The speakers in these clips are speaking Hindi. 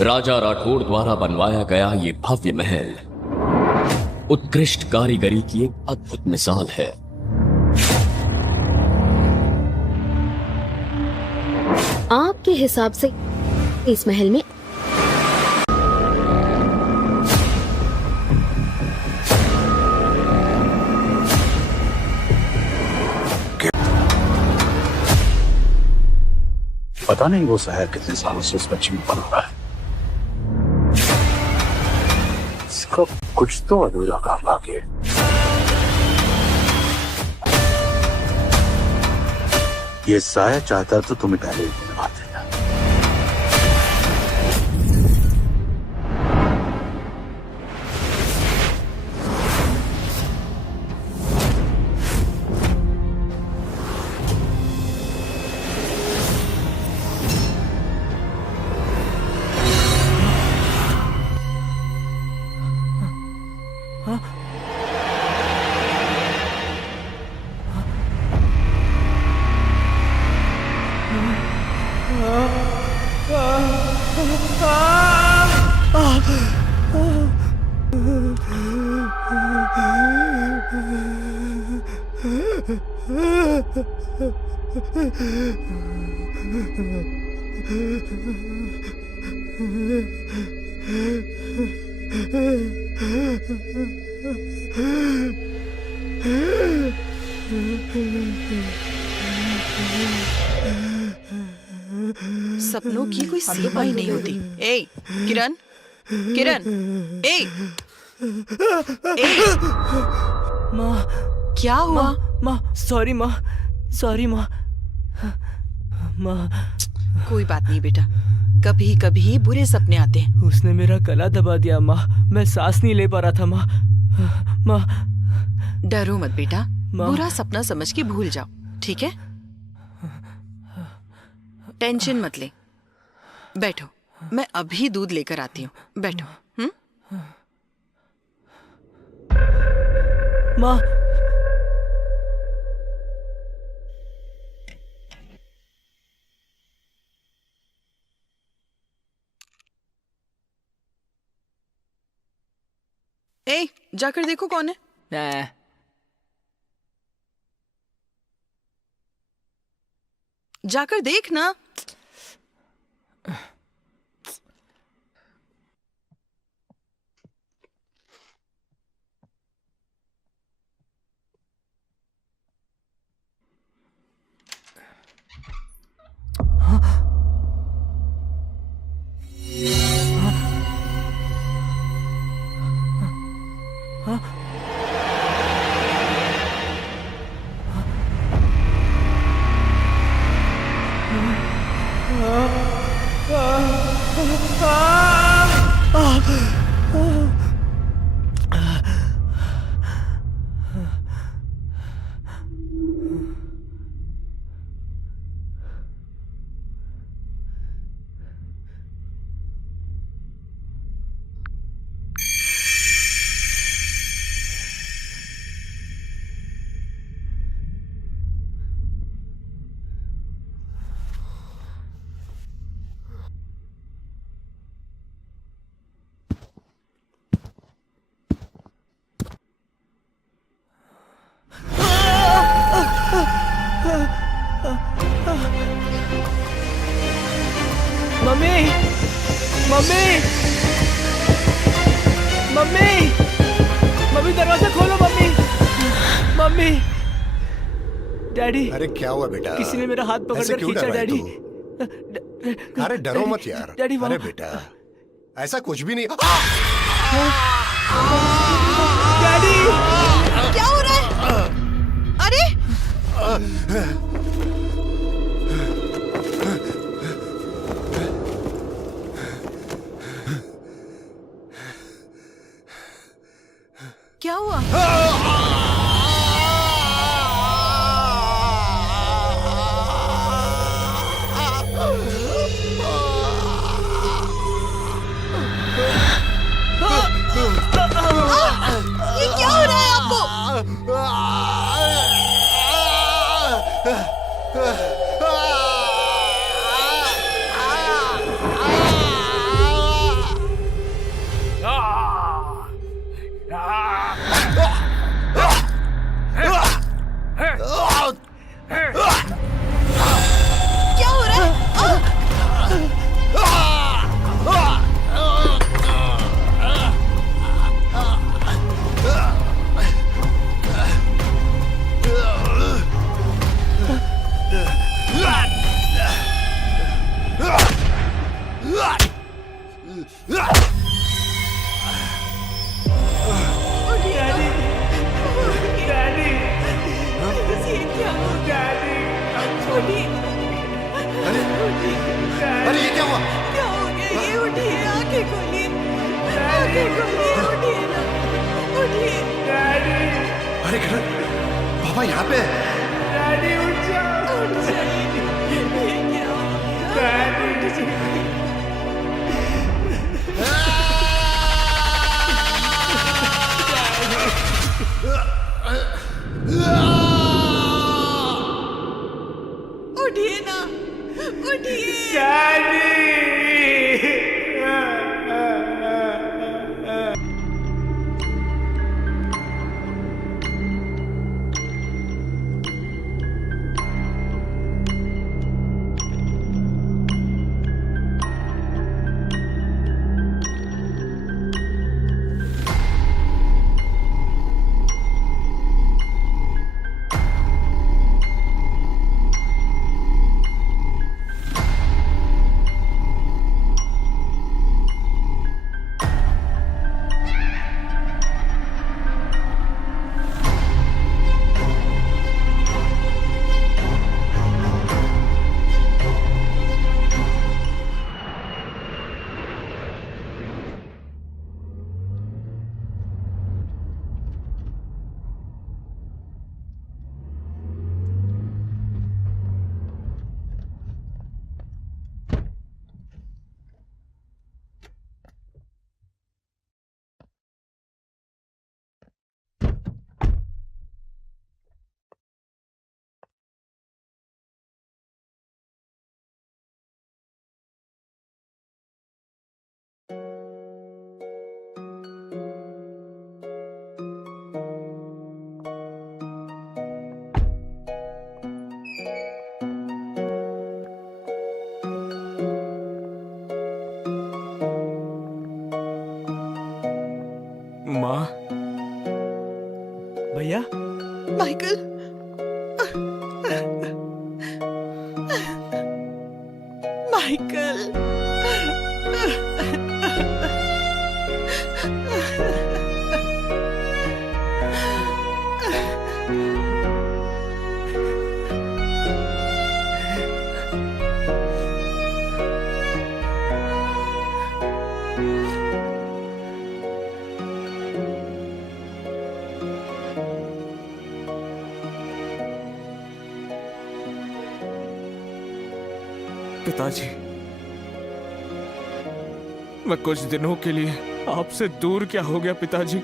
राजा राठौड़ द्वारा बनवाया गया ये भव्य महल उत्कृष्ट कारीगरी की एक अद्भुत मिसाल है। आपके हिसाब से इस महल में पता नहीं वो शहर कितने सालों से इस बच्ची में पल रहा है। इसका कुछ तो अधूरा काम बाकी है। ये साया चाहता तो तुम्हें पहले ही बनवा देता। सपनों की कोई सीमा ही नहीं होती। ए किरण, किरण, ए माँ, क्या हुआ? माँ, सॉरी माँ, सॉरी माँ। माँ, कोई बात नहीं बेटा, कभी कभी बुरे सपने आते हैं। उसने मेरा गला दबा दिया माँ, मैं सांस नहीं ले पा रहा था माँ। माँ, डरो मत बेटा, माँ। बुरा सपना समझ के भूल जाओ, ठीक है? टेंशन मत ले, बैठो, मैं अभी दूध लेकर आती हूँ, बैठो। माँ, ए जाकर देखो कौन है। नहीं। जाकर देख ना। मम्मी, मम्मी, मम्मी, मम्मी दरवाजा खोलो मम्मी, मम्मी, डैडी। अरे क्या हुआ बेटा? किसी ने मेरा हाथ ऐसे पकड़कर क्यों खींचा डर रहा है डैडी। तू? अरे डरो मत यार। डैडी अरे बेटा ऐसा कुछ भी नहीं। डैडी, क्या हो रहा है? अरे क्या हुआ? ये क्या हो रहा है आपको? अरे ये क्या हुआ? क्या हो गया? ये उठिए, आंखें खोलिए, आंखें खोलिए, उठिए ना, उठिए। अरे किरण, पापा यहाँ पे है। उठ जाइए, ये क्या हो गया? उठ जाइए। उठिए ना, उठिए। माँ, भैया, माइकल, माइकल, पिताजी, मैं कुछ दिनों के लिए आपसे दूर क्या हो गया पिताजी?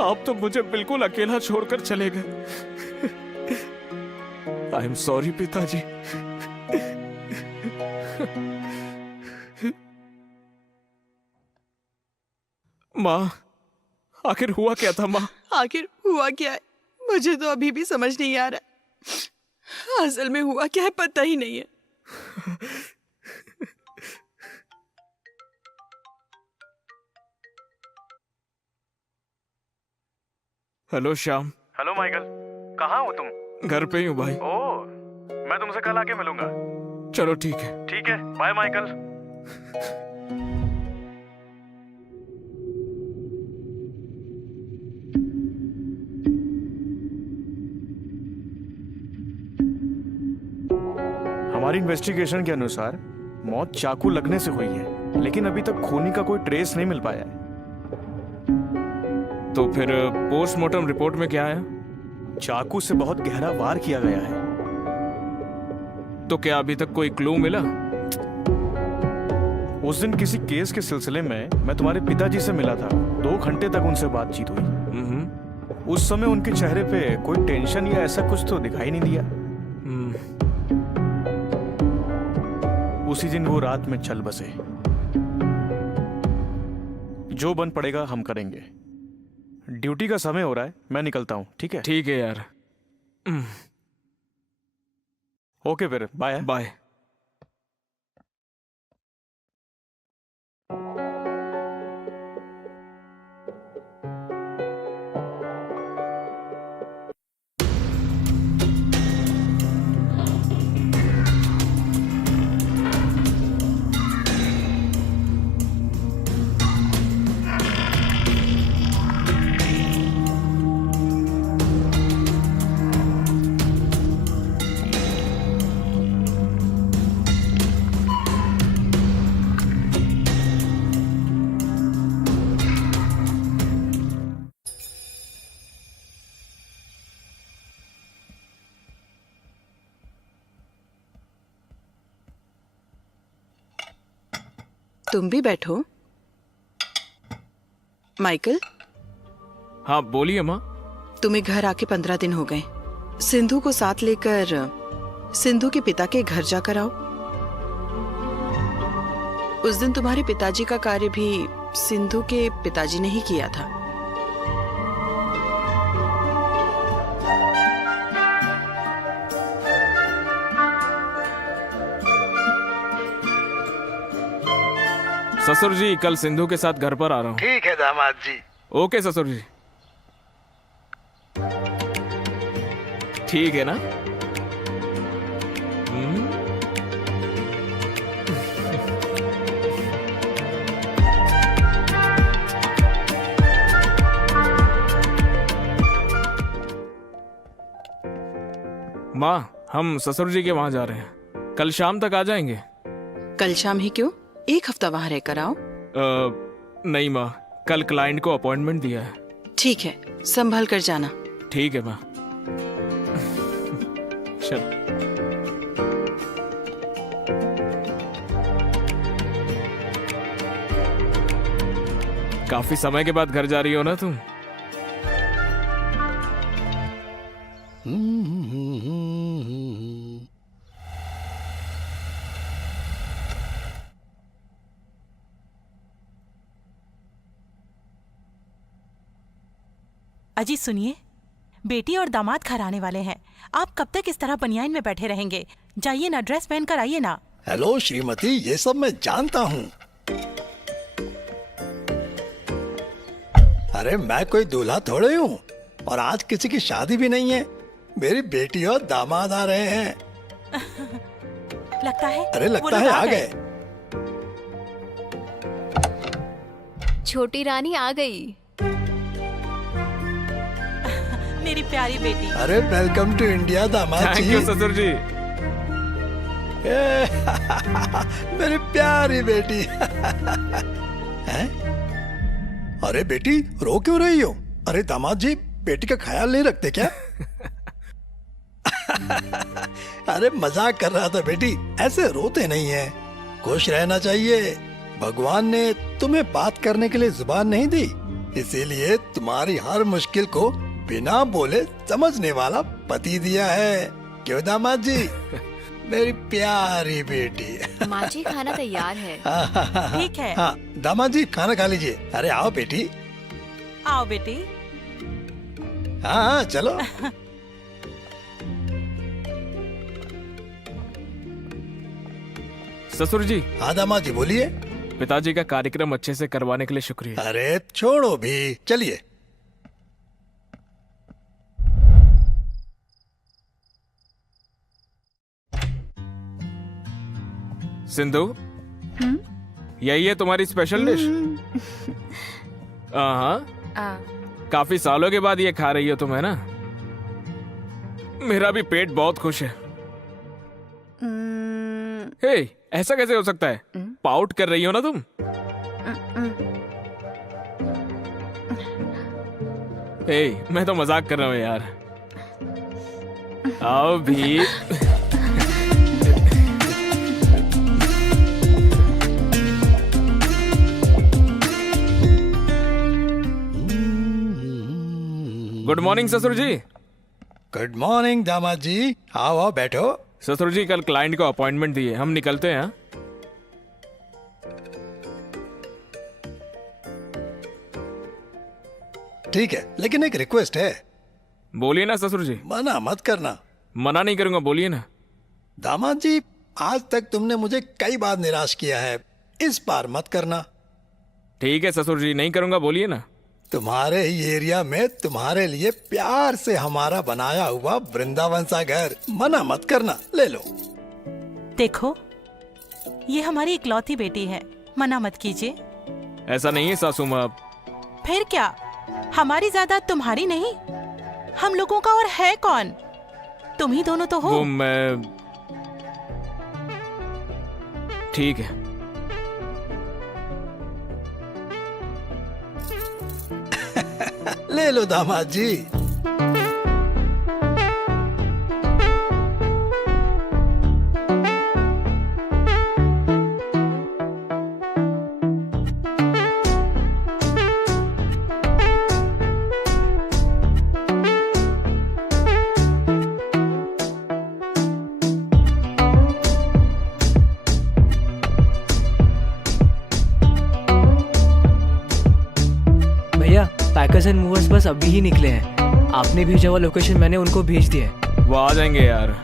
आप तो मुझे बिल्कुल अकेला छोड़कर चले गए। आई एम सॉरी पिताजी। माँ, आखिर हुआ क्या था माँ? आखिर हुआ क्या है मुझे तो अभी भी समझ नहीं आ रहा। असल में हुआ क्या है पता ही नहीं है। हेलो श्याम। हेलो माइकल, कहाँ हो तुम? घर पे ही हूँ भाई। ओह, मैं तुमसे कल आके मिलूंगा। चलो ठीक है। ठीक है, बाय माइकल। हमारी इन्वेस्टिगेशन के अनुसार मौत चाकू लगने से हुई है, लेकिन अभी तक खूनी का कोई ट्रेस नहीं मिल पाया है। तो फिर पोस्टमार्टम रिपोर्ट में क्या आया? चाकू से बहुत गहरा वार किया गया है। तो क्या अभी तक कोई क्लू मिला? उस दिन किसी केस के सिलसिले में मैं तुम्हारे पिताजी से मिला था। 2 घंटे तक उनसे बातचीत हुई। उस समय उनके चेहरे पे कोई टेंशन या ऐसा कुछ तो दिखाई नहीं दिया। उसी दिन वो रात में चल बसे। जो बन पड़ेगा हम करेंगे। ड्यूटी का समय हो रहा है, मैं निकलता हूं। ठीक है? ठीक है यार। ओके फिर, बाय बाय। तुम भी बैठो। माइकल, हाँ बोलिए माँ। तुम्हें घर आके 15 दिन हो गए। सिंधु को साथ लेकर सिंधु के पिता के घर जाकर आओ। उस दिन तुम्हारे पिताजी का कार्य भी सिंधु के पिताजी ने ही किया था। ससुर जी कल सिंधु के साथ घर पर आ रहा हूँ। ठीक है दामाद जी। ओके ससुर जी। ठीक है ना? माँ, हम ससुर जी के वहां जा रहे हैं। कल शाम तक आ जाएंगे। कल शाम ही क्यों? 1 हफ्ता वहां रहकर आओ। नहीं माँ, कल क्लाइंट को अपॉइंटमेंट दिया है। ठीक है, संभल कर जाना। ठीक है माँ। चलो। काफी समय के बाद घर जा रही हो ना तुम? अजी सुनिए, बेटी और दामाद घर आने वाले हैं। आप कब तक इस तरह बनियान में बैठे रहेंगे? जाइए ना, ड्रेस पहन कर आइए ना। हेलो श्रीमती, ये सब मैं जानता हूँ। अरे मैं कोई दूल्हा थोड़े हूँ, और आज किसी की शादी भी नहीं है। मेरी बेटी और दामाद आ रहे हैं। लगता है, अरे लगता है आ गए। छोटी रानी आ गई। मेरी प्यारी बेटी। अरे वेलकम टू इंडिया दामाद थैंक जी। यू ससुर जी। मेरी प्यारी बेटी। हैं? अरे बेटी रो क्यों रही हो? अरे दामाद जी बेटी का ख्याल नहीं रखते क्या? अरे मजाक कर रहा था बेटी, ऐसे रोते नहीं है। खुश रहना चाहिए। भगवान ने तुम्हें बात करने के लिए जुबान नहीं दी, इसीलिए तुम्हारी हर मुश्किल को बिना बोले समझने वाला पति दिया है। क्यों दामाद जी? मेरी प्यारी बेटी। माँ जी खाना तैयार है। ठीक है। हाँ दामाद जी खाना खा लीजिए। अरे आओ बेटी। आओ बेटी। हाँ चलो। ससुर जी। हाँ दामाद जी बोलिए। पिताजी का कार्यक्रम अच्छे से करवाने के लिए शुक्रिया। अरे छोड़ो भी, चलिए। सिंधु, यही है तुम्हारी स्पेशल डिश? हाँ, काफी सालों के बाद ये खा रही हो तुम, है ना? मेरा भी पेट बहुत खुश है। हे, ऐसा कैसे हो सकता है? पाउट कर रही हो ना तुम? हे, मैं तो मजाक कर रहा हूँ यार। आओ भी। गुड मॉर्निंग ससुर जी। गुड मॉर्निंग दामाद जी। आओ आओ बैठो। ससुर जी कल क्लाइंट को अपॉइंटमेंट दिए, हम निकलते हैं। ठीक है, लेकिन एक रिक्वेस्ट है। बोलिए ना ससुर जी। मना मत करना। मना नहीं करूंगा, बोलिए ना। दामाद जी आज तक तुमने मुझे कई बार निराश किया है, इस बार मत करना। ठीक है ससुर जी, नहीं करूंगा, बोलिए ना। तुम्हारे ही एरिया में तुम्हारे लिए प्यार से हमारा बनाया हुआ वृंदावन सा घर, मना मत करना, ले लो। देखो, ये हमारी इकलौती बेटी है, मना मत कीजिए। ऐसा नहीं है सासू माँ। फिर क्या, हमारी जायदाद तुम्हारी नहीं, हम लोगों का और है कौन? तुम ही दोनों तो हो। वो मैं, ठीक है। ले लो दामाद जी। पैकर्स एंड मूवर्स बस अभी ही निकले हैं। आपने भेजा हुआ लोकेशन मैंने उनको भेज दिया है। वो आ जाएंगे यार।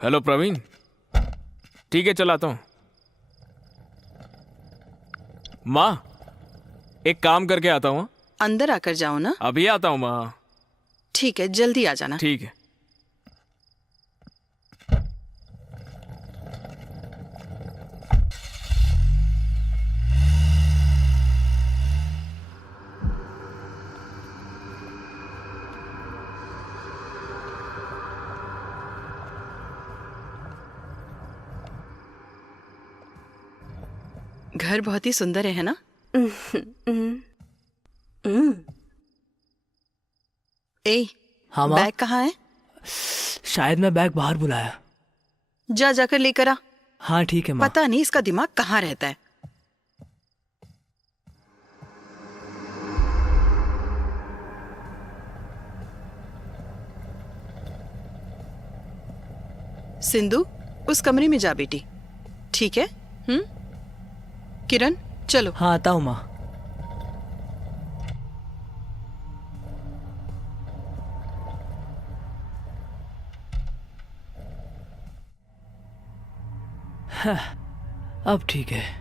हेलो प्रवीण, ठीक है चलाता हूँ। माँ, एक काम करके आता हूँ। अंदर आकर जाओ ना। अभी आता हूँ माँ। ठीक है, जल्दी आ जाना। ठीक है। घर बहुत ही सुंदर है ना? ए, हाँ माँ? बैग कहाँ है? शायद मैं बैग बाहर बुलाया। जा जाकर लेकर आ। हाँ ठीक है माँ। पता नहीं इसका दिमाग कहाँ रहता है। सिंधु, उस कमरे में जा बेटी। ठीक है? किरण, चलो। हाँ आता हूँ माँ। हाँ, अब ठीक है।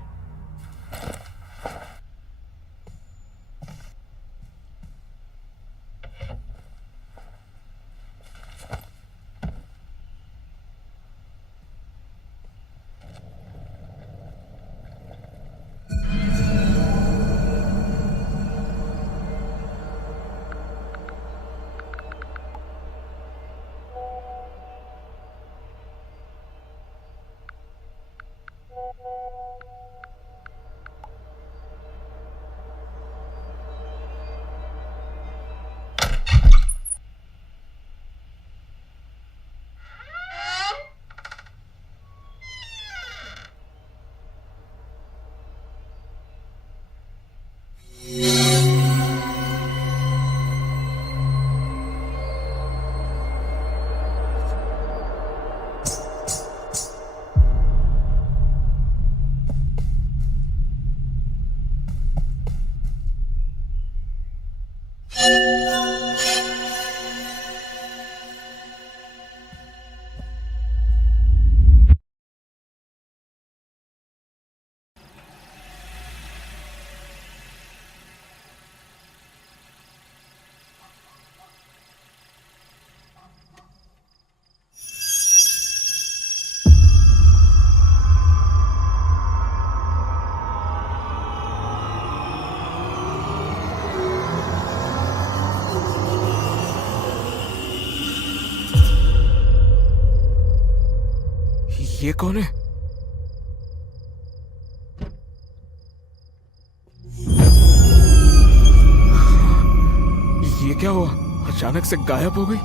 ये कौन है? ये क्या हुआ? अचानक से गायब हो गई।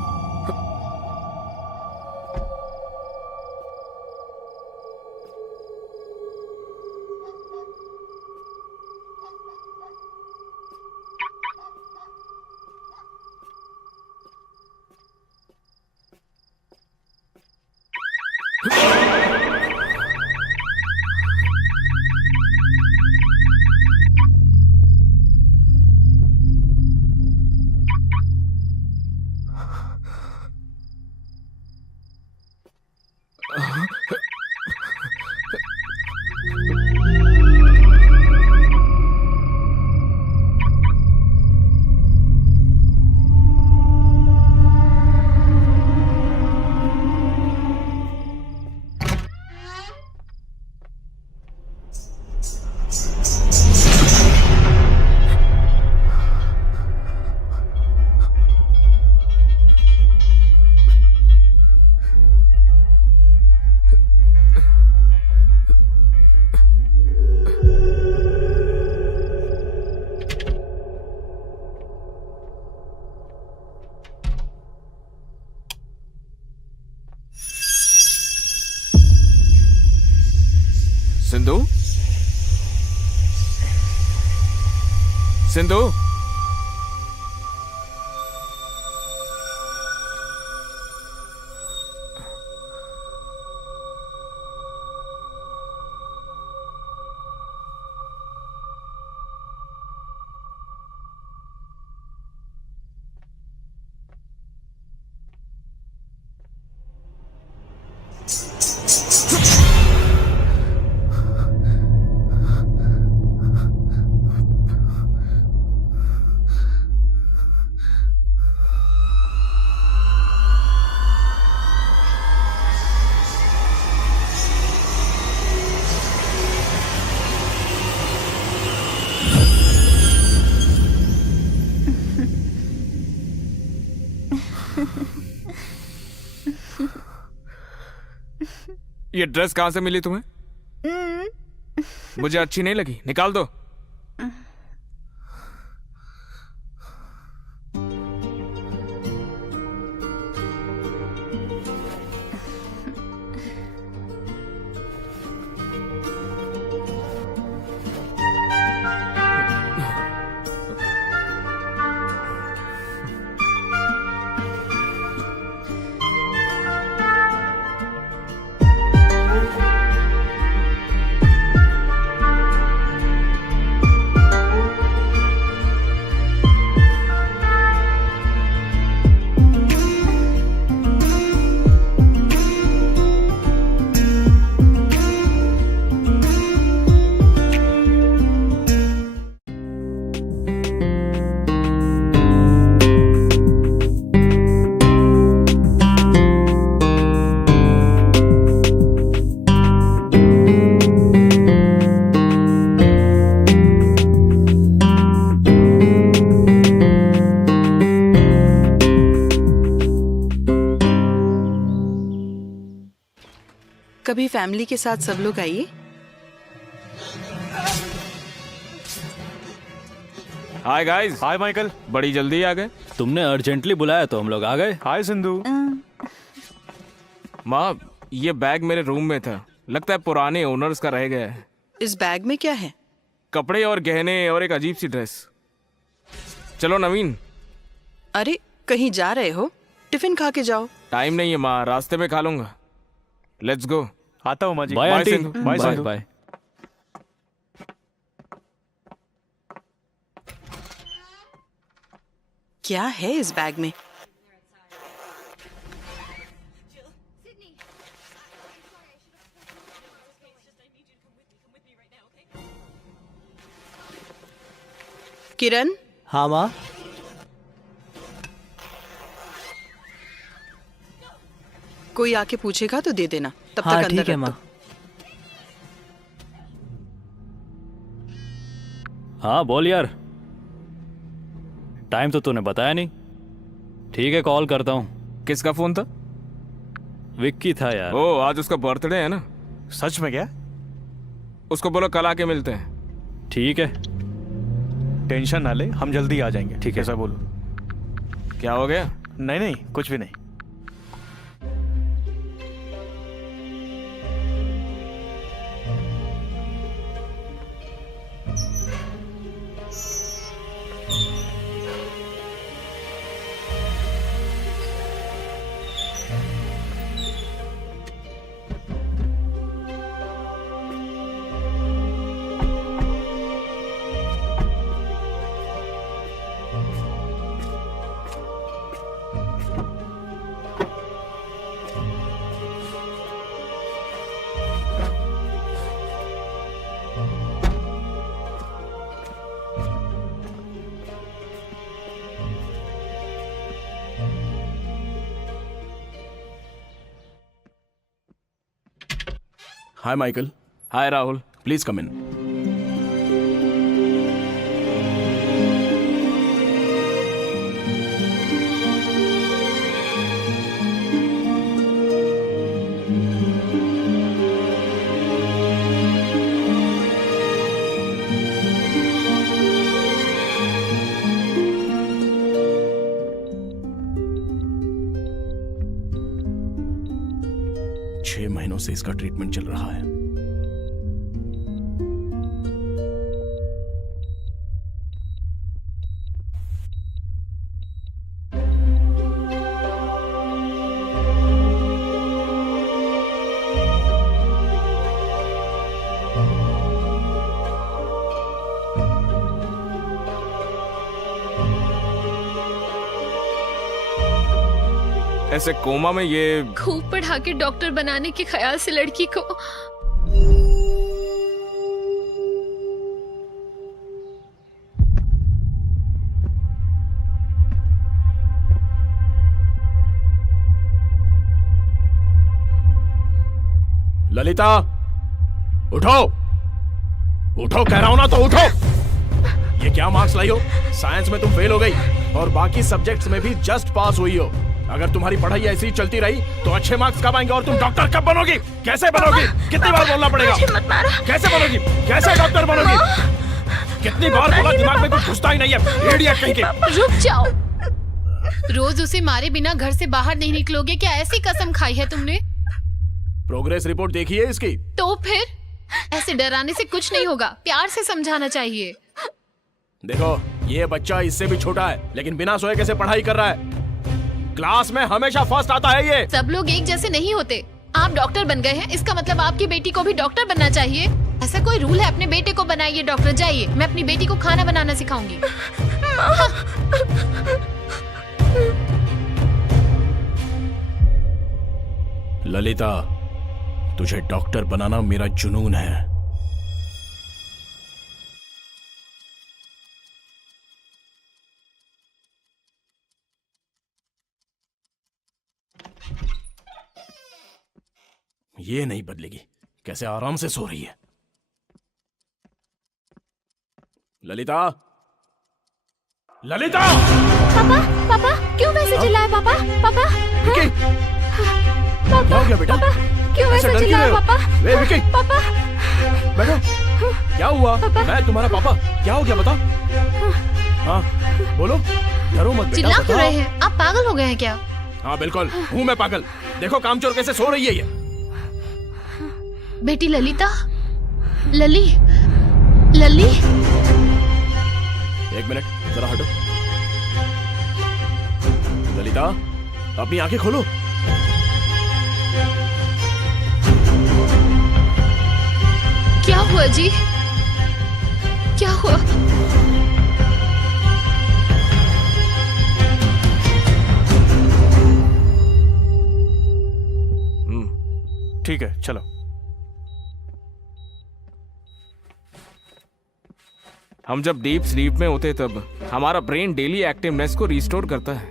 सिंधु, ये ड्रेस कहां से मिली तुम्हें? मुझे अच्छी नहीं लगी, निकाल दो। कभी फैमिली के साथ सब लोग आइए। Hi guys. Hi Michael. बड़ी जल्दी आ गए। तुमने अर्जेंटली बुलाया तो हम लोग आ गए। हाय सिंधु। माँ, ये बैग मेरे रूम में था, लगता है पुराने ओनर्स का रह गया है। इस बैग में क्या है? कपड़े और गहने और एक अजीब सी ड्रेस। चलो नवीन। अरे कहीं जा रहे हो? टिफिन खा के जाओ। टाइम नहीं है माँ, रास्ते में खा लूंगा। Let's go. आता हूँ माँ जी। Bye aunty. Sindhu. Bye bye Sindhu. Bye. क्या है इस बैग में? किरण। हाँ माँ। कोई आके पूछेगा तो दे देना, तब हाँ तक अंदर ठीक है रख माँ। दो। हाँ बोल यार, टाइम तो तूने बताया नहीं। ठीक है कॉल करता हूँ। किसका फोन था? विक्की था यार। ओ, आज उसका बर्थडे है ना? सच में क्या? उसको बोलो कल आके मिलते हैं। ठीक है। टेंशन ना ले, हम जल्दी आ जाएंगे। ठीक है। ऐसा बोलो। क्या हो गया? नहीं नहीं, कुछ भी नहीं। Hi Michael. Hi Rahul. Please come in. महीनों से इसका ट्रीटमेंट चल रहा है। ऐसे कोमा में ये खूब पढ़ा के डॉक्टर बनाने के ख्याल से लड़की को ललिता, उठो उठो, कह रहा हूं ना तो उठो। ये क्या मार्क्स लाई हो? साइंस में तुम फेल हो गई और बाकी सब्जेक्ट्स में भी जस्ट पास हुई हो। अगर तुम्हारी पढ़ाई ऐसी ही चलती रही तो अच्छे मार्क्स कब आएंगे और तुम डॉक्टर कब बनोगी? कैसे बनोगी? कितनी बार बोलना पड़ेगा? कैसे बनोगी? कैसे डॉक्टर बनोगी? कितनी बार बोला, दिमाग में कुछ घुसता ही नहीं है। इडियट कहीं के। रुक जाओ। रोज उसे मारे बिना घर से बाहर नहीं निकलोगे क्या? ऐसी कसम खाई है तुमने? प्रोग्रेस रिपोर्ट देखी है इसकी? तो फिर ऐसे डराने से कुछ नहीं होगा, प्यार से समझाना चाहिए। देखो, ये बच्चा इससे भी छोटा है लेकिन बिना सोए कैसे पढ़ाई कर रहा है। क्लास में हमेशा फर्स्ट आता है ये। सब लोग एक जैसे नहीं होते। आप डॉक्टर बन गए हैं, इसका मतलब आपकी बेटी को भी डॉक्टर बनना चाहिए। ऐसा कोई रूल है? अपने बेटे को बनाइए डॉक्टर। जाइए, मैं अपनी बेटी को खाना बनाना सिखाऊंगी। ललिता, तुझे डॉक्टर बनाना मेरा जुनून है। ये नहीं बदलेगी। कैसे आराम से सो रही है। ललिता, ललिता! पापा, पापा, क्यों वैसे चिल्लाए पापा? पापा, विकी! क्या हो गया बेटा? क्यों वैसे चिल्लाए पापा? वे विकी! पापा, बैठो। क्या हुआ? मैं तुम्हारा पापा। क्या हो गया बता? हाँ, बोलो। डरो मत बेटा, चिल्ला क्यों बताओ। रहे हैं? आप पागल हो गए हैं क्या? हाँ बिल्कुल हूँ मैं पागल। देखो कामचोर कैसे सो रही है ये। बेटी ललिता, लली, लली। एक मिनट जरा हटो। ललिता, अपनी आंखें खोलो। क्या हुआ जी? क्या हुआ? ठीक है, चलो। हम जब डीप स्लीप में होते तब हमारा ब्रेन डेली एक्टिवनेस को रिस्टोर करता है,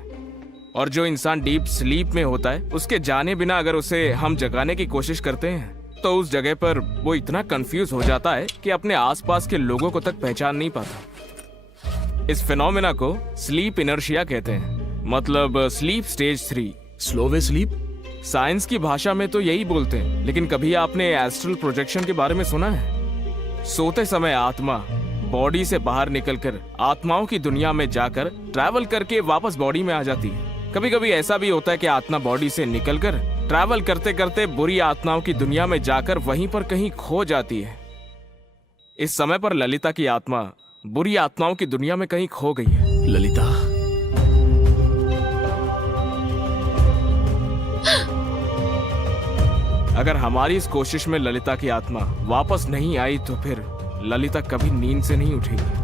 और जो इंसान डीप स्लीप में होता है उसके जाने बिना अगर उसे हम जगाने की कोशिश करते हैं तो उस जगह पर वो इतना कंफ्यूज हो जाता है कि अपने आसपास के लोगों को तक पहचान नहीं पाता। इस फिनोमेना को स्लीप इनर्शिया कहते हैं, मतलब स्लीप स्टेज 3, स्लोवे स्लीप। साइंस की भाषा में तो यही बोलते हैं, लेकिन कभी आपने एस्ट्रल प्रोजेक्शन के बारे में सुना है? सोते समय आत्मा बॉडी से बाहर निकलकर आत्माओं की दुनिया में जाकर ट्रैवल करके वापस बॉडी में आ जाती है। कभी कभी ऐसा भी होता है कि आत्मा बॉडी से निकलकर ट्रैवल करते करते बुरी आत्माओं की दुनिया में जाकर वहीं पर कहीं खो जाती है। इस समय पर ललिता की आत्मा बुरी आत्माओं की दुनिया में कहीं खो गई है। ललिता, अगर हमारी इस कोशिश में ललिता की आत्मा वापस नहीं आई तो फिर ललिता कभी नींद से नहीं उठेगी।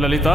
ललिता,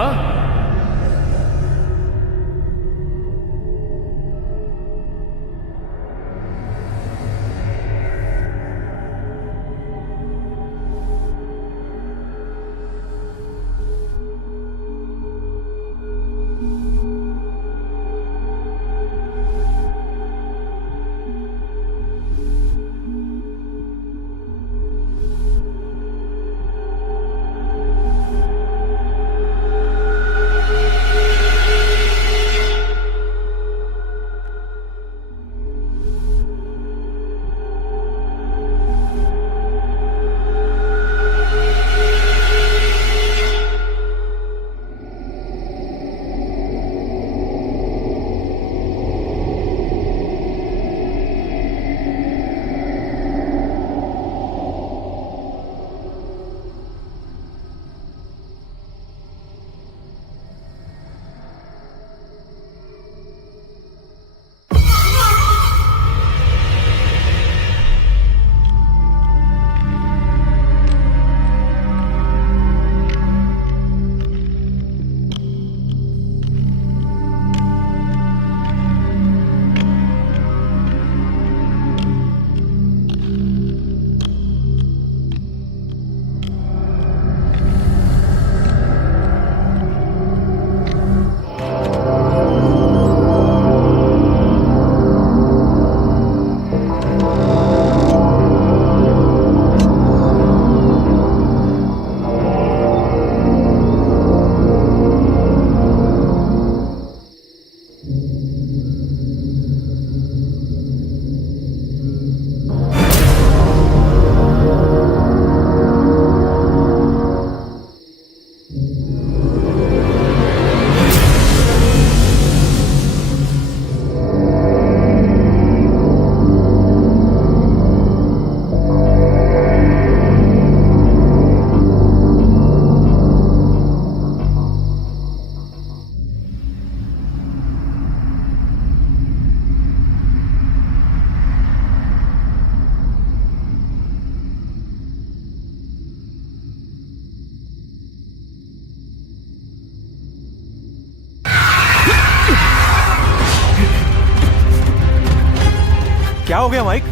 क्या हो गया माइक?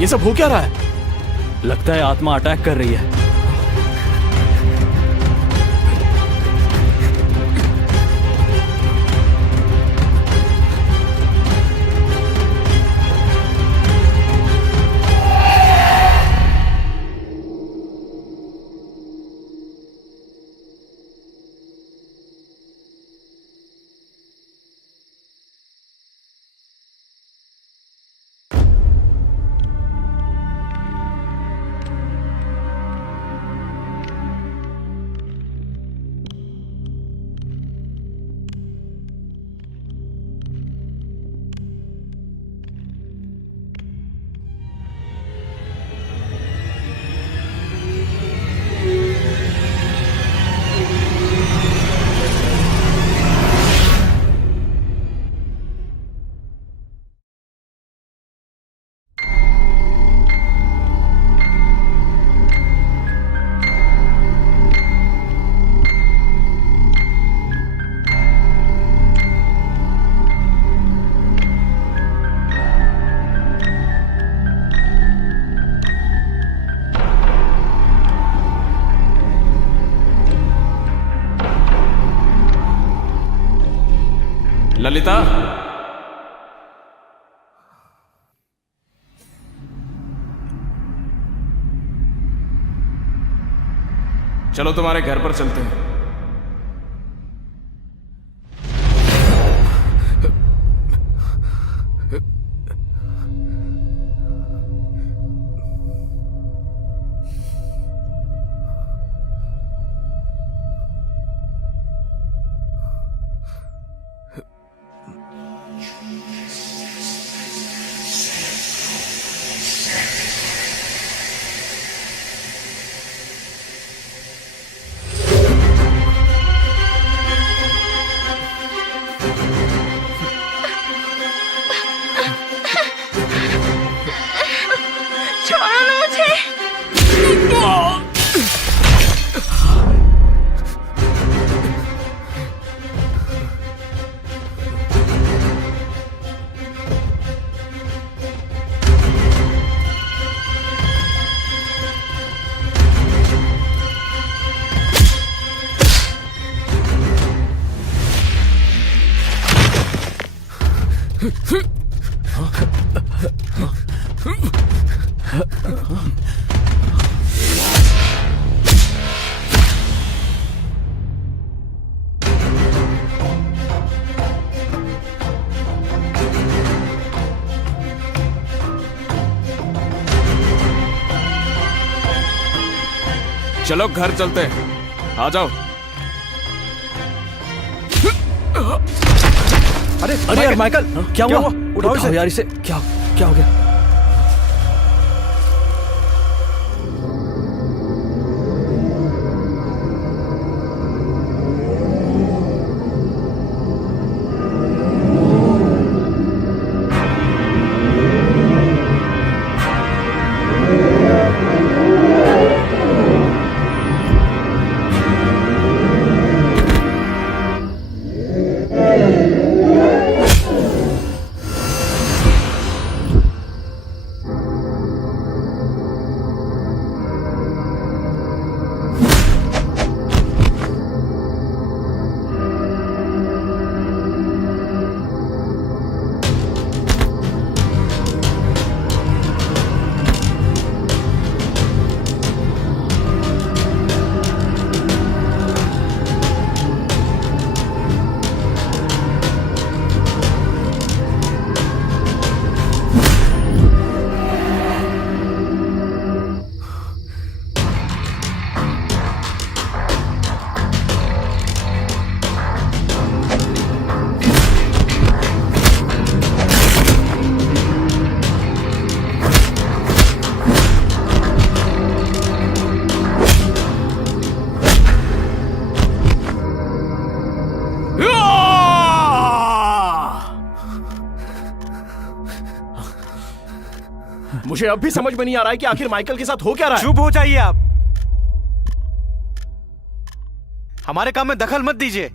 ये सब हो क्या रहा है? लगता है आत्मा अटैक कर रही है। ललिता, चलो तुम्हारे घर पर चलते हैं। चलो घर चलते हैं, आ जाओ। अरे यार माइकल, क्या हुआ? उठाओ यार इसे। क्या हो गया? मुझे अब भी समझ में नहीं आ रहा है कि आखिर माइकल के साथ हो क्या रहा है। चुप हो जाइए आप, हमारे काम में दखल मत दीजिए।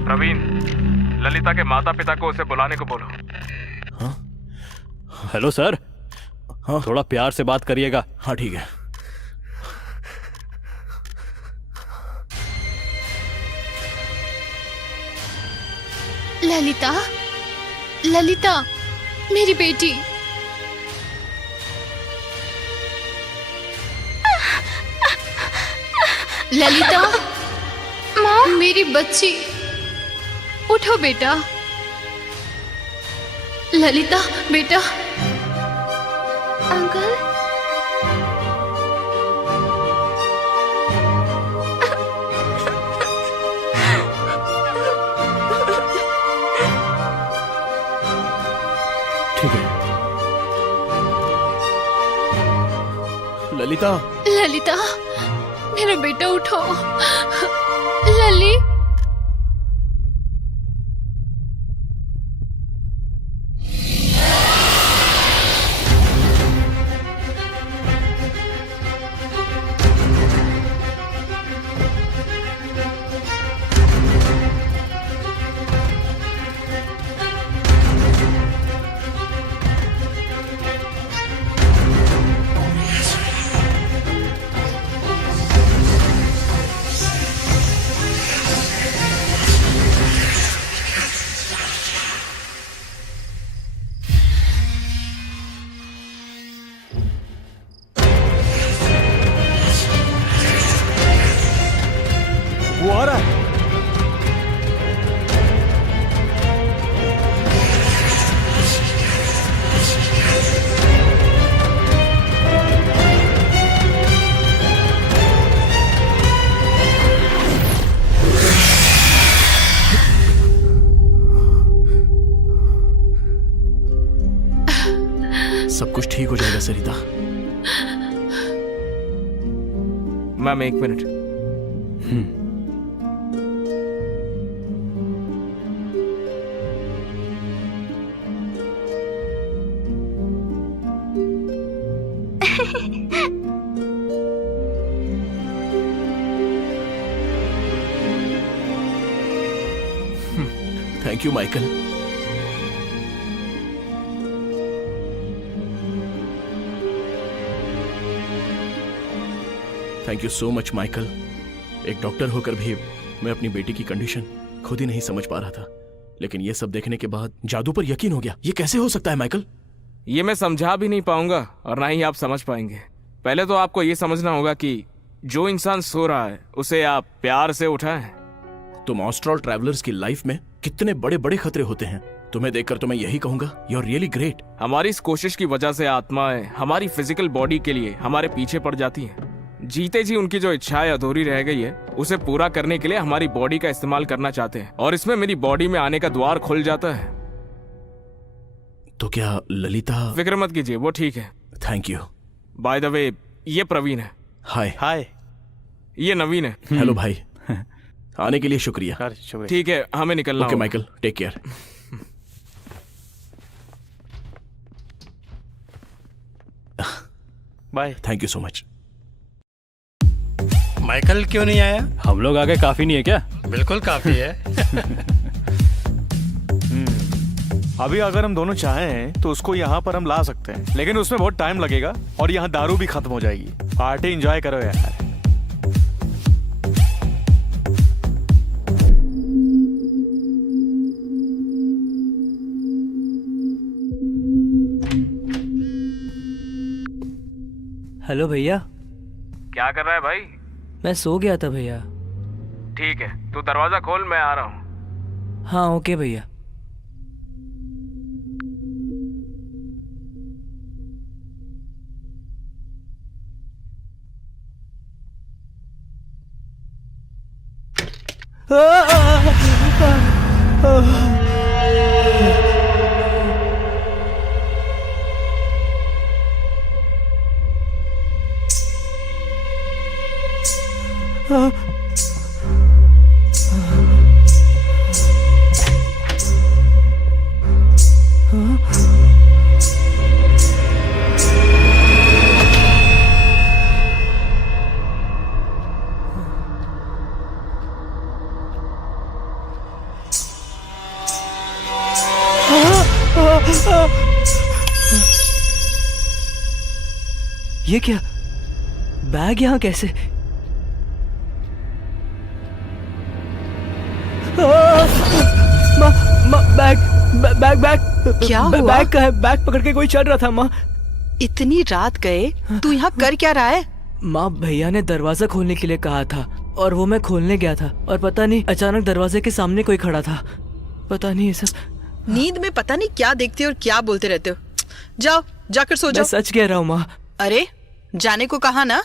प्रवीण, ललिता के माता पिता को उसे बुलाने को बोलो। Hello sir. हाँ, थोड़ा प्यार से बात करिएगा। हाँ ठीक है। ललिता, ललिता, मेरी बेटी। ललिता, माँ, मेरी बच्ची, उठो बेटा। ललिता बेटा। अंकल, ठीक है। ललिता, ललिता, मेरा बेटा उठो। लली, वो आ रहा है। सब कुछ ठीक हो जाएगा सरिता। मैम एक minute. Thank you Michael. Thank you so much Michael. एक डॉक्टर होकर भी मैं अपनी बेटी की कंडीशन खुद ही नहीं समझ पा रहा था, लेकिन ये सब देखने के बाद जादू पर यकीन हो गया। ये कैसे हो सकता है माइकल? ये मैं समझा भी नहीं पाऊंगा और ना ही आप समझ पाएंगे। पहले तो आपको ये समझना होगा कि जो इंसान सो रहा है उसे आप प्यार से उठाएं। तुम ऑस्ट्रल ट्रैवलर्स की लाइफ में कितने बड़े बड़े खतरे होते हैं। तुम्हें देखकर तो मैं यही कहूंगा, यू आर रियली ग्रेट। हमारी इस कोशिश की वजह से आत्माएं हमारी फिजिकल बॉडी के लिए हमारे पीछे पड़ जाती हैं। जीते जी उनकी जो इच्छाएं अधूरी रह गई है उसे पूरा करने के लिए हमारी बॉडी का इस्तेमाल करना चाहते हैं, और इसमें मेरी बॉडी में आने का द्वार खुल जाता है। तो क्या ललिता? फिक्र मत कीजिए, वो ठीक है। Thank you. By the way, ये प्रवीण है। हाय। हाय। ये नवीन है। हेलो भाई। आने के लिए शुक्रिया। ठीक है, हमें निकलना okay Michael, take care. Bye. Thank you so much. Michael क्यों नहीं आया? हम लोग आगे काफी नहीं है क्या? बिल्कुल काफी है। अभी अगर हम दोनों चाहें तो उसको यहाँ पर हम ला सकते हैं, लेकिन उसमें बहुत टाइम लगेगा और यहाँ दारू भी खत्म हो जाएगी। पार्टी एंजॉय करो यार। हेलो भैया। क्या कर रहा है भाई? मैं सो गया था भैया। ठीक है, तू दरवाजा खोल, मैं आ रहा हूँ। हाँ ओके भैया। ये क्या? बैग यहाँ कैसे? बैग क्या हुआ? बैग का है, बैग पकड़ के कोई चल रहा था माँ। इतनी रात गए, तू यहाँ कर क्या रहा है? माँ भैया ने दरवाजा खोलने के लिए कहा था और वो मैं खोलने गया था और पता नहीं अचानक दरवाजे के सामने कोई खड़ा था। पता नहीं ये सब। नींद में पता नहीं क्या देखते हो और क्या बोलते रहते हो। जाओ जाकर सो मैं जाओ। सच कह रहा हूँ माँ। अरे जाने को कहा ना।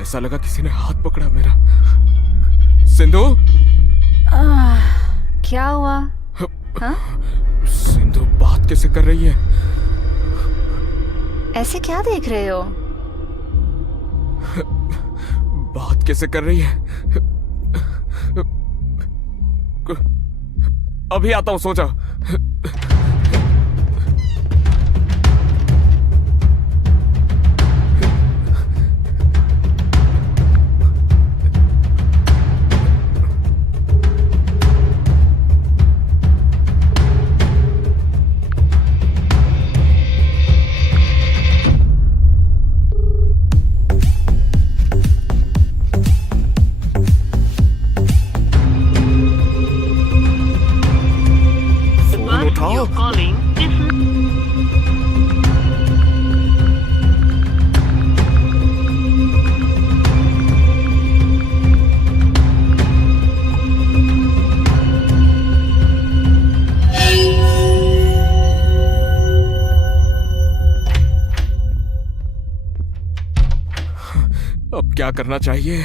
ऐसा लगा किसी ने हाथ पकड़ा मेरा। सिंधु, क्या हुआ? हाँ? सिंधु बात कैसे कर रही है? ऐसे क्या देख रहे हो? बात कैसे कर रही है? अभी आता हूं, सो जा। क्या करना चाहिए?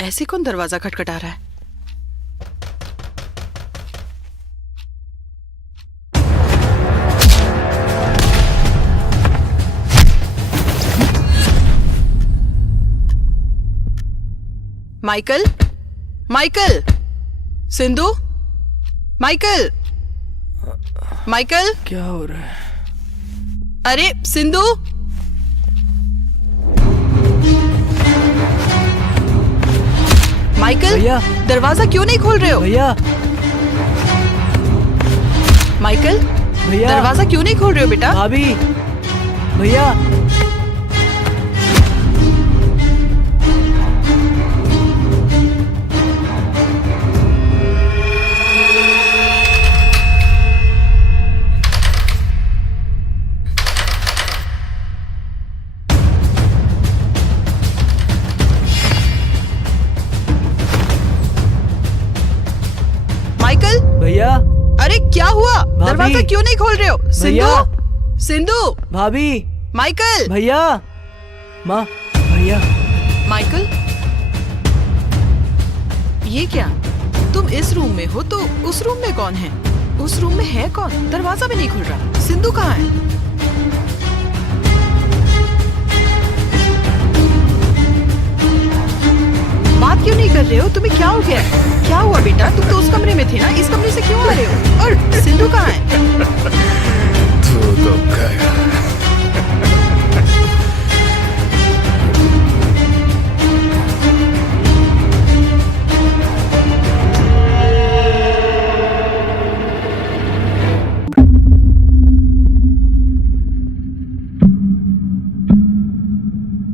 ऐसे कौन दरवाजा खटखटा रहा है? Michael, Michael, Sindhu, Michael, Michael, क्या हो रहा है? अरे सिंधु, माइकल, भैया, दरवाजा क्यों नहीं खोल रहे हो? भैया, माइकल, भैया, दरवाजा क्यों नहीं खोल रहे हो बेटा? भाभी, भैया, माइकल, भैया, अरे क्या हुआ? दरवाजा क्यों नहीं खोल रहे हो? भैया, सिंधु, सिंधु, भाभी, माइकल, भैया, माँ, भैया, माइकल, ये क्या? तुम इस रूम में हो तो उस रूम में कौन है? उस रूम में है कौन? दरवाजा भी नहीं खुल रहा। सिंधु कहाँ है? बात क्यों नहीं कर रहे हो? तुम्हें क्या हो गया? क्या हुआ बेटा? तुम तो उस कमरे में थे ना, इस कमरे से क्यों आ रहे हो? और सिंधु कहाँ है? तू तो गया।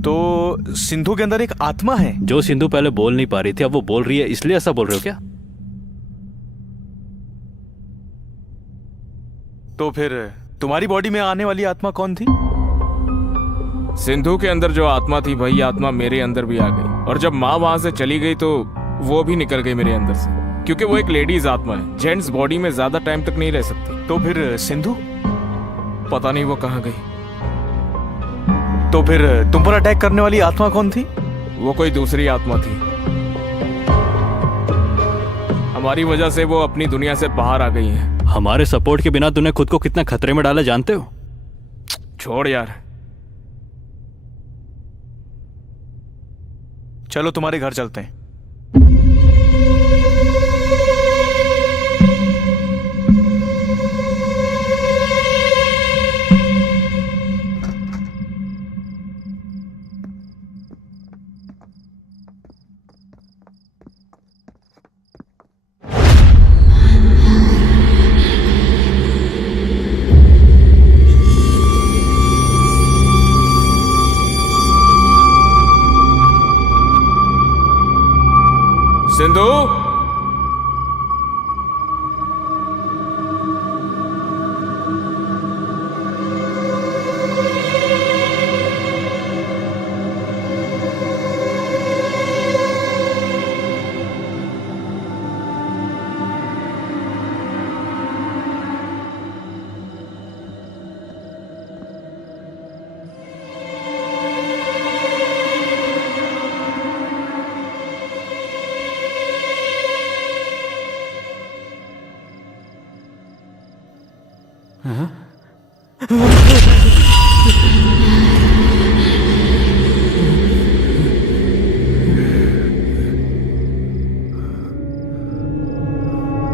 तो सिंधु के अंदर एक आत्मा है। जो सिंधु पहले बोल नहीं पा रही थी अब वो बोल रही है, इसलिए ऐसा बोल रहे हो क्या? तो फिर तुम्हारी बॉडी में आने वाली आत्मा कौन थी? सिंधु के अंदर जो आत्मा थी वही आत्मा मेरे अंदर भी आ गई, और जब माँ वहां से चली गई तो वो भी निकल गई मेरे अंदर से, क्योंकि वो एक लेडीज आत्मा है, जेंट्स बॉडी में ज्यादा टाइम तक नहीं रह सकती। तो फिर सिंधु? पता नहीं वो कहाँ गई। तो फिर तुम पर अटैक करने वाली आत्मा कौन थी? वो कोई दूसरी आत्मा थी। हमारी वजह से वो अपनी दुनिया से बाहर आ गई हैं। हमारे सपोर्ट के बिना तूने खुद को कितना खतरे में डाला जानते हो? छोड़ यार। चलो तुम्हारे घर चलते हैं। सिंधु,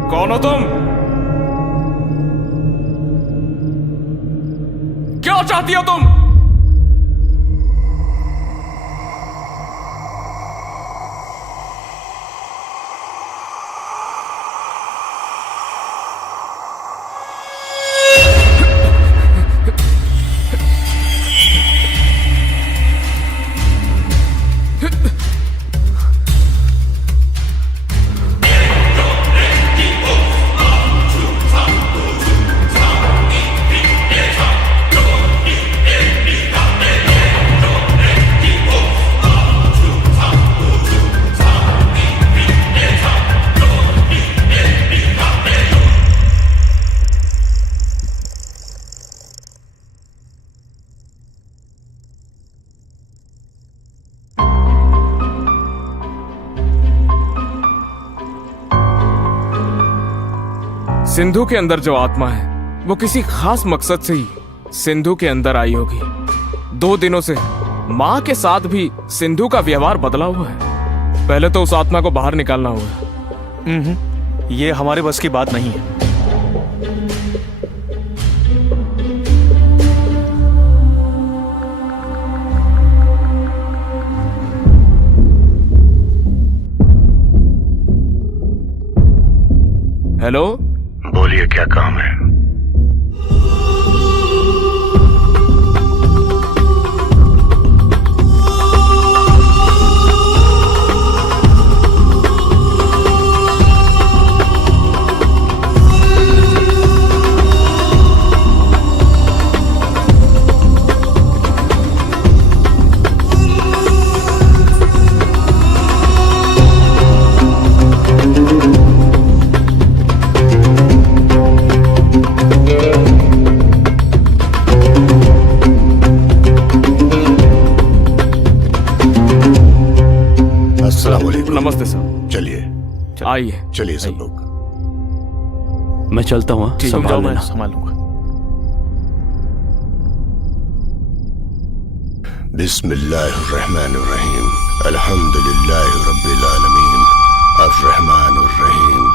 कौन हो तुम? क्या चाहती हो तुम? सिंधु के अंदर जो आत्मा है वो किसी खास मकसद से ही सिंधु के अंदर आई होगी। 2 दिनों से माँ के साथ भी सिंधु का व्यवहार बदला हुआ है। पहले तो उस आत्मा को बाहर निकालना होगा। ये हमारे बस की बात नहीं है। हेलो, बोलिए क्या काम है? नमस्ते सर। चलिए आइए, चलिए सब लोग। मैं चलता हूँ, संभाल लेना। संभाल लूंगा। बिस्मिल्लाहिर्रहमानिर्रहीम, अल्हम्दुलिल्लाहि रब्बिल आलमीन, अर्रहमानिर्रहीम,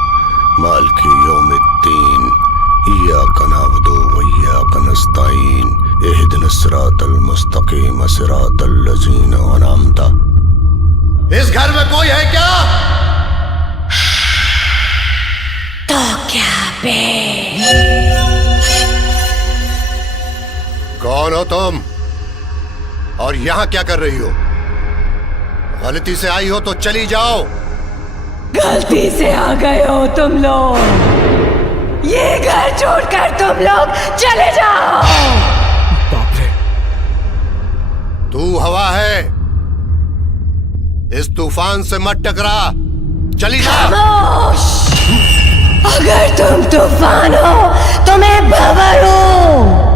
मालिकि यौमिद्दीन, इय्याका नअबुदु व इय्याका नस्तईन, इहदिनस सिरातल मुस्तकीम, सिरातल लज़ीना अनअमता। इस घर में कोई है क्या? तो क्या बे? कौन हो तुम और यहाँ क्या कर रही हो? गलती से आई हो तो चली जाओ। गलती से आ गए हो तुम लोग। ये घर छोड़कर तुम लोग चले जाओ। बाप रे। तू हवा है, इस तूफान से मत टकरा, चली जा। खामोश! अगर तुम तूफान हो तो मैं भंवर हूं।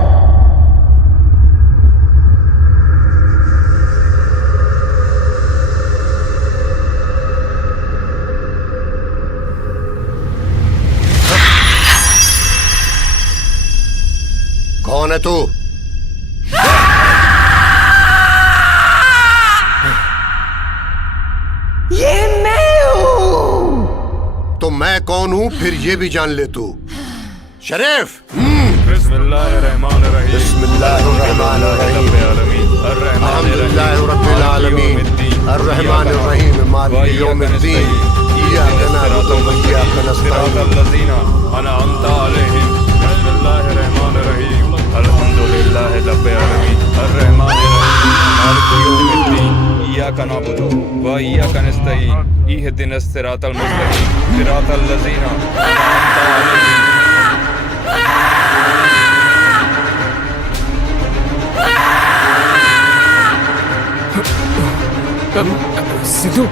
मैं कौन हूँ फिर ये भी जान ले तू। शरीफ। बिस्मिल्लाहिर्रहमानिर्रहीम अल्हम्दुलिल्लाहि रब्बिल आलमीन अर्रहमानिर्रहीम मालिकि यौमिद्दीन इय्याका नअबुदु व इय्याका नस्तईन अनअमता अलैहिम बिस्मिल्लाहिर्रहमानिर्रहीम अल्हम्दुलिल्लाहि रब्बिल आलमीन अर्रहमानिर्रहीम मालिकि यौमिद्दीन इय्याका नअबुदु व इय्याका नस्तईन इहदिनस सिरातल मुस्तकीम सिरातल लज़ीना अनअमता अलैहिम। सिद्धू।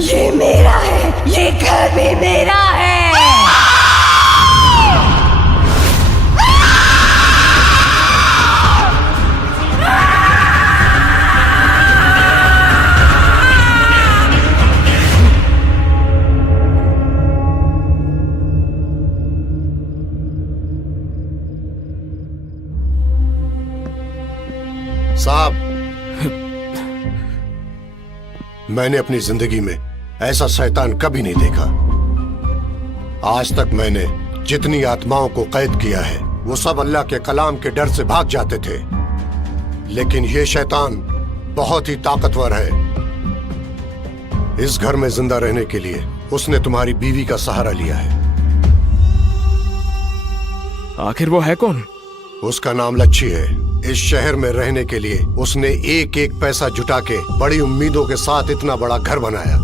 ये मेरा है, ये घर भी मेरा है। साहब, मैंने अपनी जिंदगी में ऐसा शैतान कभी नहीं देखा। आज तक मैंने जितनी आत्माओं को कैद किया है वो सब अल्लाह के कलाम के डर से भाग जाते थे, लेकिन ये शैतान बहुत ही ताकतवर है। इस घर में जिंदा रहने के लिए उसने तुम्हारी बीवी का सहारा लिया है। आखिर वो है कौन? उसका नाम लच्छी है। इस शहर में रहने के लिए उसने एक एक पैसा जुटा के बड़ी उम्मीदों के साथ इतना बड़ा घर बनाया।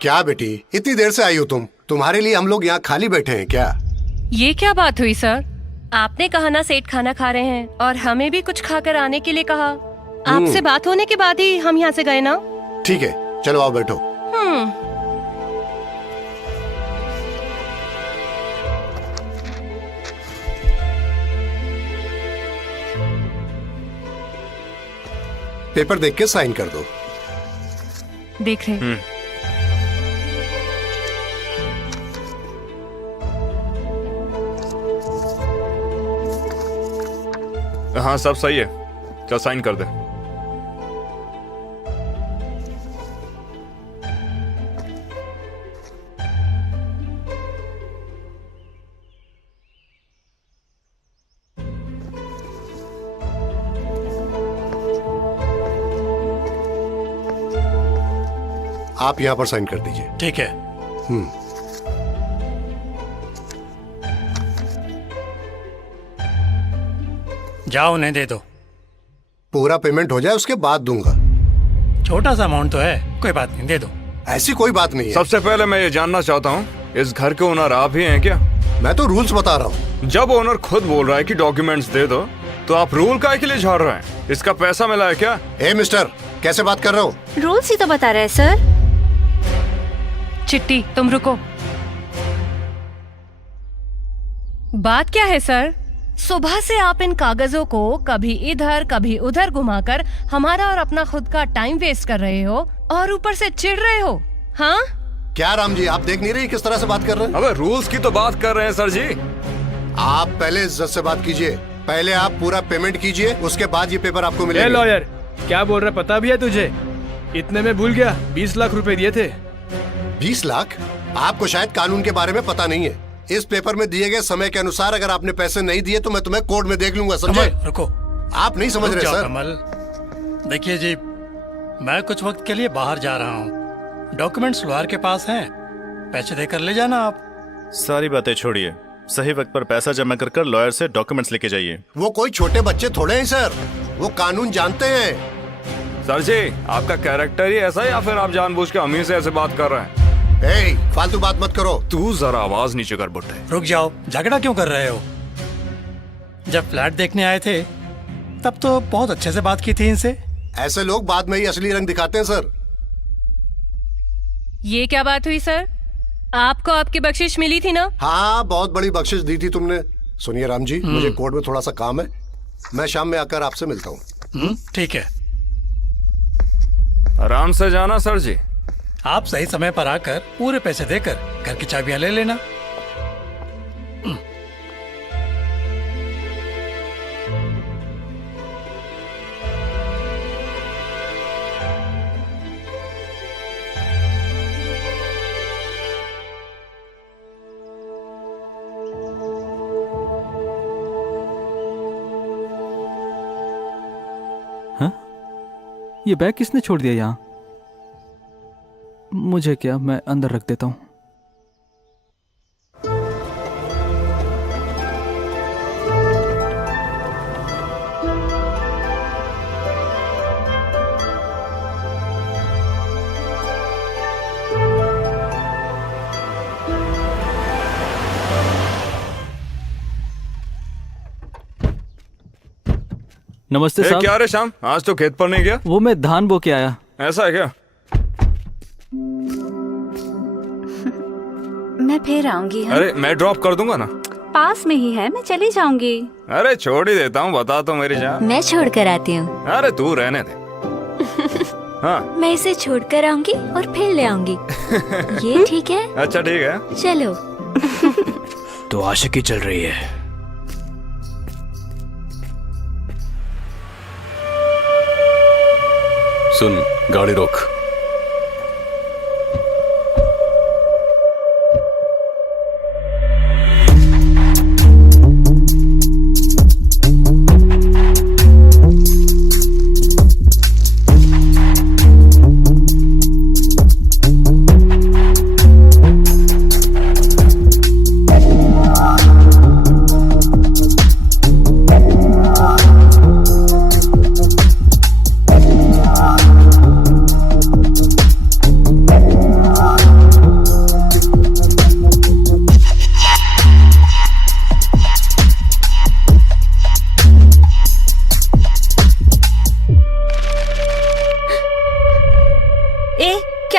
क्या बेटी, इतनी देर से आई हो तुम? तुम्हारे लिए हम लोग यहाँ खाली बैठे हैं क्या? ये क्या बात हुई सर? आपने कहा ना सेठ खाना खा रहे हैं और हमें भी कुछ खाकर आने के लिए कहा। आपसे बात होने के बाद ही हम यहाँ से गए ना। ठीक है, चलो आओ बैठो। पेपर देख के साइन कर दो। देख रहे। हाँ सब सही है, चल साइन कर दे। आप यहाँ पर साइन कर दीजिए। ठीक है। जाओ उन्हें दे दो। पूरा पेमेंट हो जाए उसके बाद दूंगा। छोटा सा अमाउंट तो है, कोई बात नहीं, दे दो। ऐसी कोई बात नहीं है। सबसे पहले मैं ये जानना चाहता हूँ, इस घर के ओनर आप ही हैं क्या? मैं तो रूल्स बता रहा हूँ। जब ओनर खुद बोल रहा है कि डॉक्यूमेंट्स दे दो, तो आप रूल काहे के लिए झाड़ रहे हैं? इसका पैसा मिला है क्या? ए मिस्टर, कैसे बात कर रहे हो? रूल्स ही तो बता रहे हैं सर। चिट्टी तुम रुको। बात क्या है सर? सुबह से आप इन कागजों को कभी इधर कभी उधर घुमाकर हमारा और अपना खुद का टाइम वेस्ट कर रहे हो और ऊपर से चिढ़ रहे हो। हाँ क्या राम जी, आप देख नहीं रहे किस तरह से बात कर रहे हैं? अबे रूल्स की तो बात कर रहे हैं सर जी। आप पहले इज्जत से बात कीजिए। पहले आप पूरा पेमेंट कीजिए, उसके बाद ये पेपर आपको मिलेगा। लॉयर क्या बोल रहा पता भी है तुझे? इतने में भूल गया, 20 लाख रुपए दिए थे। 20 लाख? आपको शायद कानून के बारे में पता नहीं है। इस पेपर में दिए गए समय के अनुसार अगर आपने पैसे नहीं दिए तो मैं तुम्हें कोर्ट में देख लूंगा, समझे? रुको, आप नहीं समझ रहे सर। कमल, देखिए जी, मैं कुछ वक्त के लिए बाहर जा रहा हूँ। डॉक्यूमेंट्स लॉयर के पास हैं, पैसे देकर ले जाना आप। सारी बातें छोड़िए, सही वक्त पर पैसा जमा कर लॉयर से डॉक्यूमेंट्स लेके जाइए। वो कोई छोटे बच्चे थोड़े हैं सर, वो कानून जानते हैं। सर जी, आपका कैरेक्टर ही ऐसा है या फिर आप जानबूझ के अमीर से ऐसे बात कर रहे हैं? फालतू बात मत करो। तू जरा आवाज नीचे कर बुट्टे। रुक जाओ, झगड़ा क्यों कर रहे हो? जब फ्लैट देखने आए थे तब तो बहुत अच्छे से बात की थी इनसे। ऐसे लोग बाद में ही असली रंग दिखाते हैं सर। ये क्या बात हुई सर? आपको आपकी बख्शिश मिली थी ना? हाँ, बहुत बड़ी बख्शिश दी थी तुमने। सुनिए राम जी, मुझे कोर्ट में थोड़ा सा काम है, मैं शाम में आकर आपसे मिलता हूँ। ठीक है, आराम से जाना सर जी। आप सही समय पर आकर पूरे पैसे देकर घर की चाबियां ले लेना। ये बैग किसने छोड़ दिया यहाँ? मुझे क्या, मैं अंदर रख देता हूँ। नमस्ते साहब। क्या रे श्याम, आज तो खेत पर नहीं गया? वो मैं धान बो के आया। ऐसा है क्या? मैं फिर आऊंगी। अरे मैं ड्रॉप कर दूंगा ना, पास में ही है, मैं चली जाऊंगी। अरे छोड़ ही देता हूँ, बता तो मेरी जान। मैं छोड़ कर आती हूँ। अरे तू रहने दे। हाँ, मैं इसे छोड़ कर आऊंगी और फिर ले आऊंगी। ये ठीक है? अच्छा ठीक है, चलो। तो आशिकी चल रही है। सुन, गाड़ी रोक।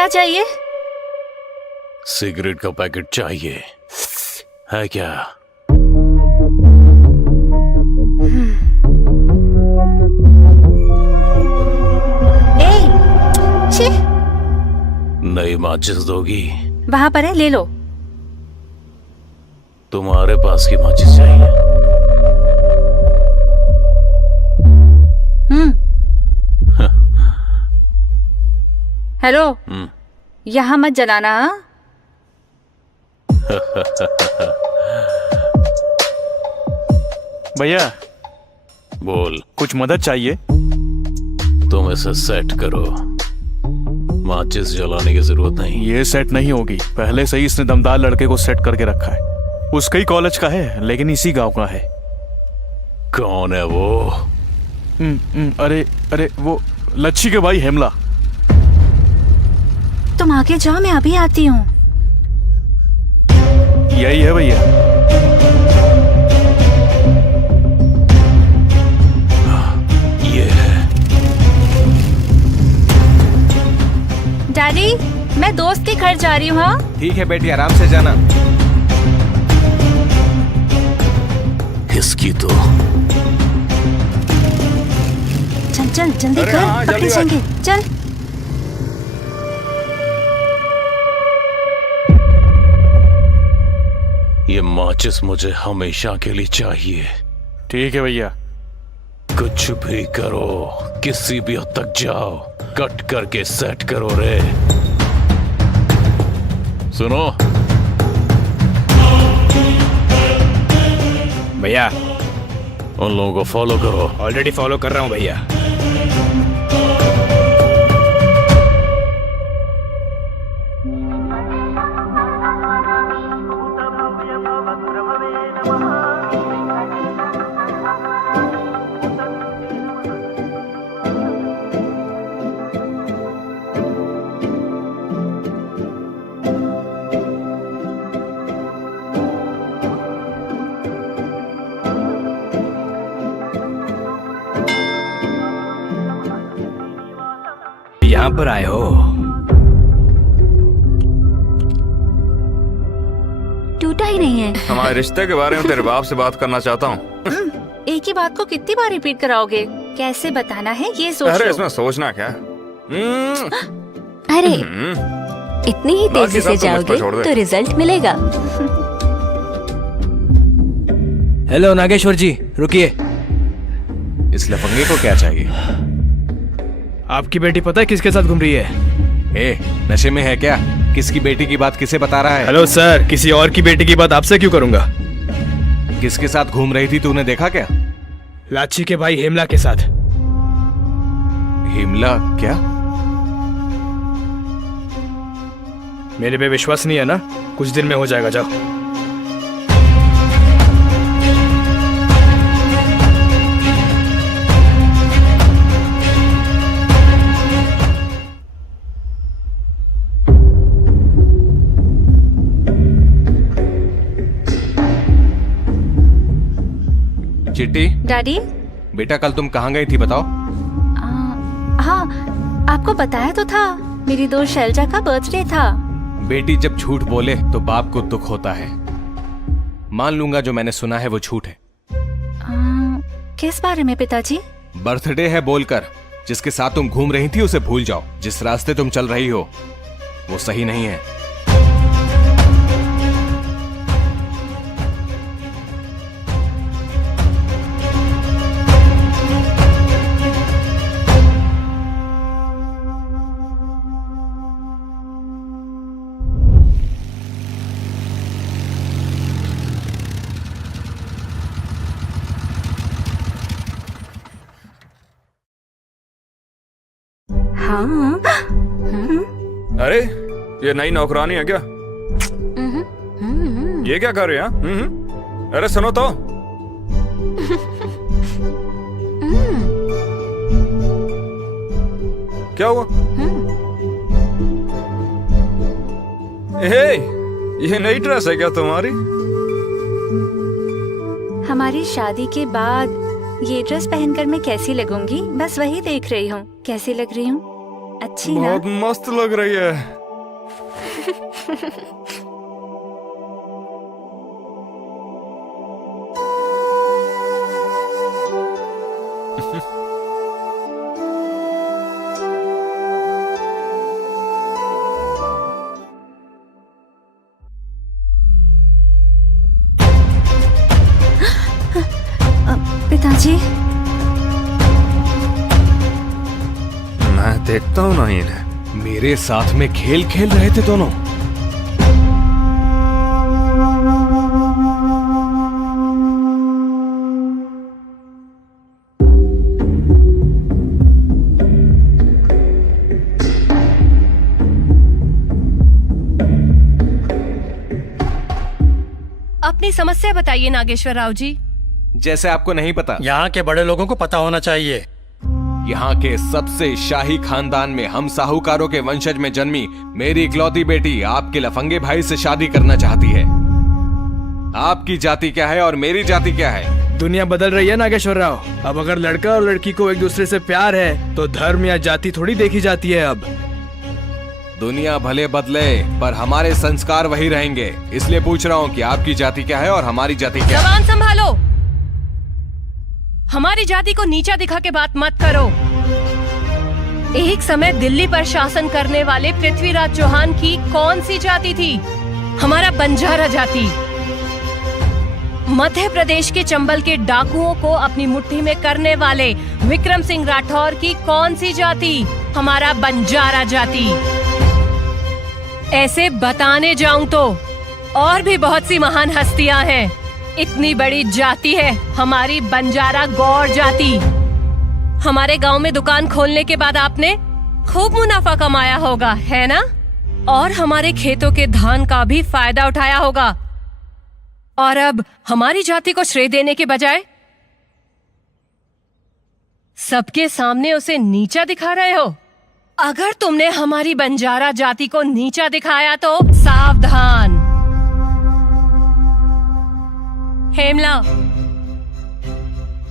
चाहिए? सिगरेट का पैकेट चाहिए है क्या? नई माचिस दोगी? वहाँ पर है, ले लो। तुम्हारे पास की माचिस चाहिए? हेलो, यहाँ मत जलाना। भैया बोल। कुछ मदद चाहिए? तुम इसे सेट करो, माचिस जलाने की जरूरत नहीं। ये सेट नहीं होगी, पहले से ही इसने दमदार लड़के को सेट करके रखा है। उसका ही कॉलेज का है, लेकिन इसी गांव का है। कौन है वो? अरे वो लच्छी के भाई हेमला। तुम आगे जाओ, मैं अभी आती हूँ। यही है भैया। ये है। डैडी, मैं दोस्त के घर जा रही हूँ। हाँ ठीक है बेटी, आराम से जाना। इसकी तो चल चल जल्दी कर, पकड़े जाएंगे। चल। ये माचिस मुझे हमेशा के लिए चाहिए। ठीक है भैया। कुछ भी करो, किसी भी हद तक जाओ, कट करके सेट करो रे। सुनो, भैया उन लोगों को फॉलो करो। ऑलरेडी फॉलो कर रहा हूँ भैया। यहाँ पर आए हो? टूटा ही नहीं है। हमारे रिश्ते के बारे में तेरे बाप से बात करना चाहता हूँ। एक ही बात को कितनी बार रिपीट कराओगे? कैसे बताना है ये सोच अरे लो। इसमें सोचना क्या? अरे इतनी ही तेजी से जाओगे तो रिजल्ट मिलेगा। हेलो नागेश्वर जी, रुकिए। इस लफंगे को क्या चाहिए? आपकी बेटी पता है किसके साथ घूम रही है? ए, नशे में है क्या? किसकी बेटी की बात किसे बता रहा है? हेलो सर, किसी और की बेटी की बात आपसे क्यों करूंगा? किसके साथ घूम रही थी तूने देखा क्या? लाची के भाई हेमला के साथ। हेमला क्या? मेरे पे विश्वास नहीं है ना? कुछ दिन में हो जाएगा, जाओ। चिट्टी, डैडी। बेटा कल तुम कहाँ गई थी बताओ? हाँ, आपको बताया तो था, मेरी दोस्त शैलजा का बर्थडे था। बेटी जब झूठ बोले तो बाप को दुख होता है। मान लूंगा जो मैंने सुना है वो झूठ है। किस बारे में पिताजी? बर्थडे है बोलकर जिसके साथ तुम घूम रही थी उसे भूल जाओ। जिस रास्ते तुम चल रही हो वो सही नहीं है। हाँ। अरे ये नई नौकरानी है क्या? ये क्या कर रहे हैं? अरे सुनो तो। क्या हुआ? ये नई ड्रेस है क्या तुम्हारी? हमारी शादी के बाद ये ड्रेस पहनकर मैं कैसी लगूंगी, बस वही देख रही हूँ। कैसी लग रही हूँ? अच्छी ना? बहुत मस्त लग रही है। पिताजी, मैं देखता हूँ ना इन्हें। मेरे साथ में खेल खेल रहे थे दोनों। अपनी समस्या बताइए नागेश्वर राव जी। जैसे आपको नहीं पता, यहाँ के बड़े लोगों को पता होना चाहिए। यहाँ के सबसे शाही खानदान में हम साहूकारों के वंशज में जन्मी मेरी इकलौती बेटी आपके लफंगे भाई से शादी करना चाहती है। आपकी जाति क्या है और मेरी जाति क्या है? दुनिया बदल रही है नागेश्वर राव। अब अगर लड़का और लड़की को एक दूसरे से प्यार है तो धर्म या जाति थोड़ी देखी जाती है। अब दुनिया भले बदले पर हमारे संस्कार वही रहेंगे। इसलिए पूछ रहा हूँ कि आपकी जाति क्या है और हमारी जाति क्या है? जबान संभालो। हमारी जाति को नीचा दिखा के बात मत करो। एक समय दिल्ली पर शासन करने वाले पृथ्वीराज चौहान की कौन सी जाति थी? हमारा बंजारा जाति। मध्य प्रदेश के चंबल के डाकुओं को अपनी मुट्ठी में करने वाले विक्रम सिंह राठौर की कौन सी जाति? हमारा बंजारा जाति। ऐसे बताने जाऊं तो और भी बहुत सी महान हस्तियां हैं इतनी बड़ी जाति है हमारी बंजारा गौर जाति। हमारे गांव में दुकान खोलने के बाद आपने खूब मुनाफा कमाया होगा, है ना? और हमारे खेतों के धान का भी फायदा उठाया होगा। और अब हमारी जाति को श्रेय देने के बजाय सबके सामने उसे नीचा दिखा रहे हो। अगर तुमने हमारी बंजारा जाति को नीचा दिखाया तो सावधान। हेमला,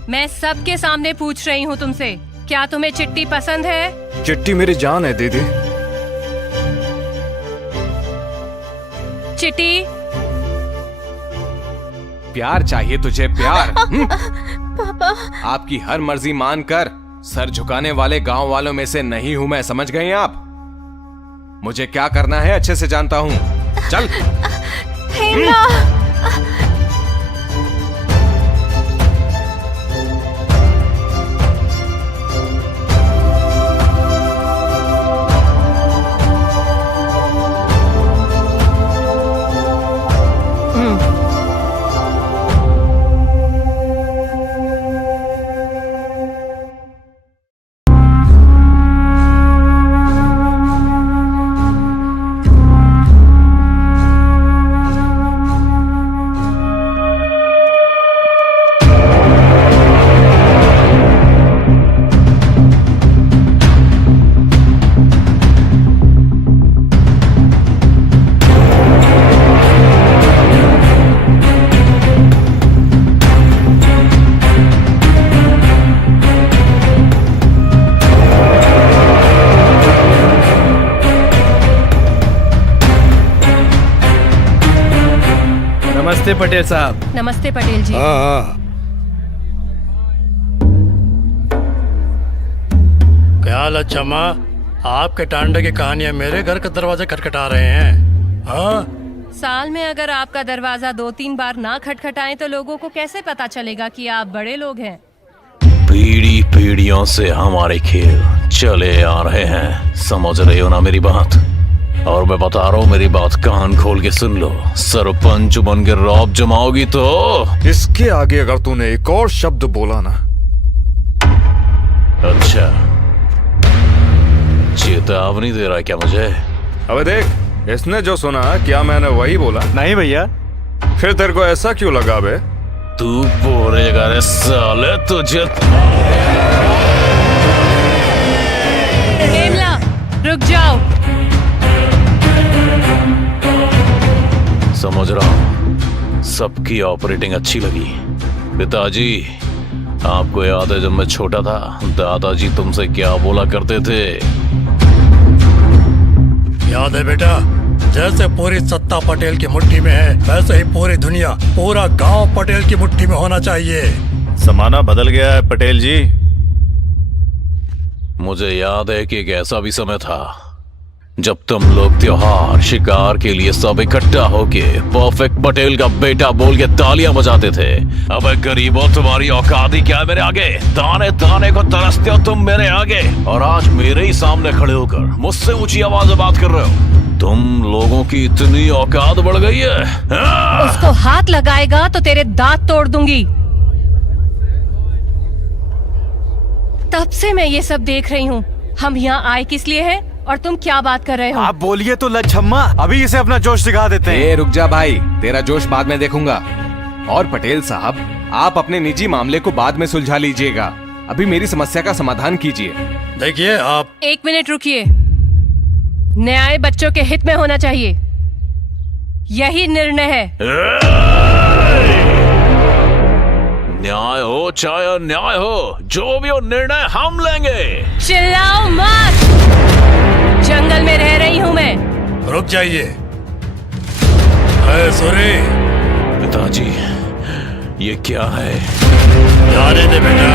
मैं सबके सामने पूछ रही हूँ तुमसे, क्या तुम्हें चिट्टी पसंद है? चिट्टी मेरी जान है दीदी। चिट्टी, प्यार चाहिए तुझे, प्यार? पापा, आपकी हर मर्जी मानकर सर झुकाने वाले गांव वालों में से नहीं हूं मैं, समझ गए आप? मुझे क्या करना है अच्छे से जानता हूं। चल। हेमला। नमस्ते पटेल साहब। नमस्ते पटेल जी। क्या हाल अच्छा माँ, आपके टांडे की कहानियां मेरे घर का दरवाजा खटखटा रहे हैं। हाँ, साल में अगर आपका दरवाजा 2-3 बार ना खटखटाएं तो लोगों को कैसे पता चलेगा कि आप बड़े लोग हैं? पीढ़ी पीढ़ियों से हमारे खेल चले आ रहे हैं, समझ रहे हो ना मेरी बात? और मैं बता रहा हूँ, मेरी बात कान खोल के सुन लो। सरपंच बन के रौब जमाओगी तो इसके आगे अगर तूने एक और शब्द बोला ना। अच्छा, चेतावनी दे रहा है क्या मुझे? अबे देख, इसने जो सुना क्या मैंने वही बोला? नहीं भैया। फिर तेरे को ऐसा क्यों लगा बे? तू बोलेगा रे साले तुझे। हेमला, रुक जाओ। समझ रहा हूँ, सबकी ऑपरेटिंग अच्छी लगी। पिताजी, आपको याद है जब मैं छोटा था दादाजी तुमसे क्या बोला करते थे? याद है बेटा, जैसे पूरी सत्ता पटेल की मुट्ठी में है वैसे ही पूरी दुनिया, पूरा गांव पटेल की मुट्ठी में होना चाहिए। जमाना बदल गया है पटेल जी। मुझे याद है कि एक ऐसा भी समय था जब तुम लोग त्योहार शिकार के लिए सब इकट्ठा होके परफेक्ट पटेल का बेटा बोल के तालियां बजाते थे। अबे गरीबों, तुम्हारी औकात ही क्या है मेरे आगे? ताने ताने को तरसते हो तुम मेरे आगे, और आज मेरे ही सामने खड़े होकर मुझसे ऊंची आवाज में बात कर रहे हो। तुम लोगों की इतनी औकात बढ़ गई है। उसको हाथ लगाएगा तो तेरे दांत तोड़ दूंगी। तब से मैं ये सब देख रही हूँ। हम यहाँ आए किस लिए हैं और तुम क्या बात कर रहे हो? आप बोलिए तो लच्छम्मा, अभी इसे अपना जोश दिखा देते हैं। रुक जा भाई, तेरा जोश बाद में देखूंगा। और पटेल साहब, आप अपने निजी मामले को बाद में सुलझा लीजिएगा, अभी मेरी समस्या का समाधान कीजिए। देखिए आप। 1 मिनट रुकिए। न्याय बच्चों के हित में होना चाहिए, यही निर्णय है। न्याय हो चाहे अन्याय हो, जो भी हो निर्णय हम लेंगे। चिल्लाओ मत, जंगल में रह रही हूँ मैं। रुक जाइए। सूरी। पिताजी, ये क्या है? जाने दे बेटा।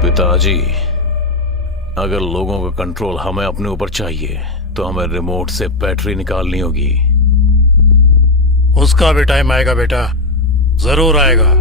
पिताजी, अगर लोगों का कंट्रोल हमें अपने ऊपर चाहिए तो हमें रिमोट से बैटरी निकालनी होगी। उसका भी टाइम आएगा बेटा, जरूर आएगा।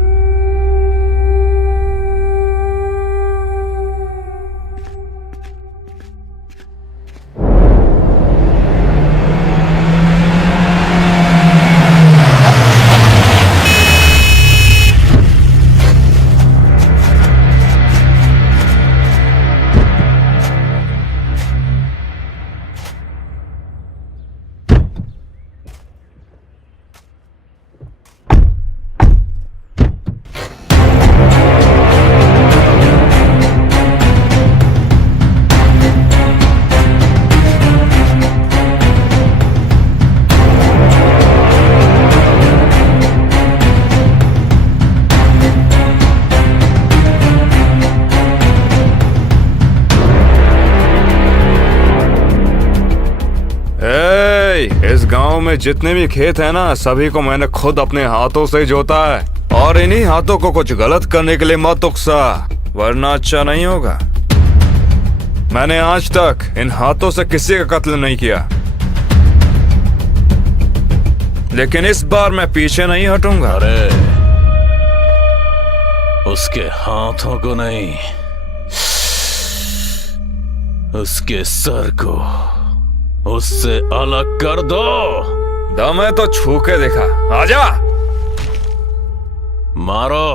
इस गांव में जितने भी खेत है ना, सभी को मैंने खुद अपने हाथों से जोता है। और इन्हीं हाथों को कुछ गलत करने के लिए मत उकसा, वरना अच्छा नहीं होगा। मैंने आज तक इन हाथों से किसी का कत्ल नहीं किया, लेकिन इस बार मैं पीछे नहीं हटूंगा। अरे उसके हाथों को नहीं, उसके सर को उससे अलग कर दो। दम है तो छू के देखा, आजा। मारो।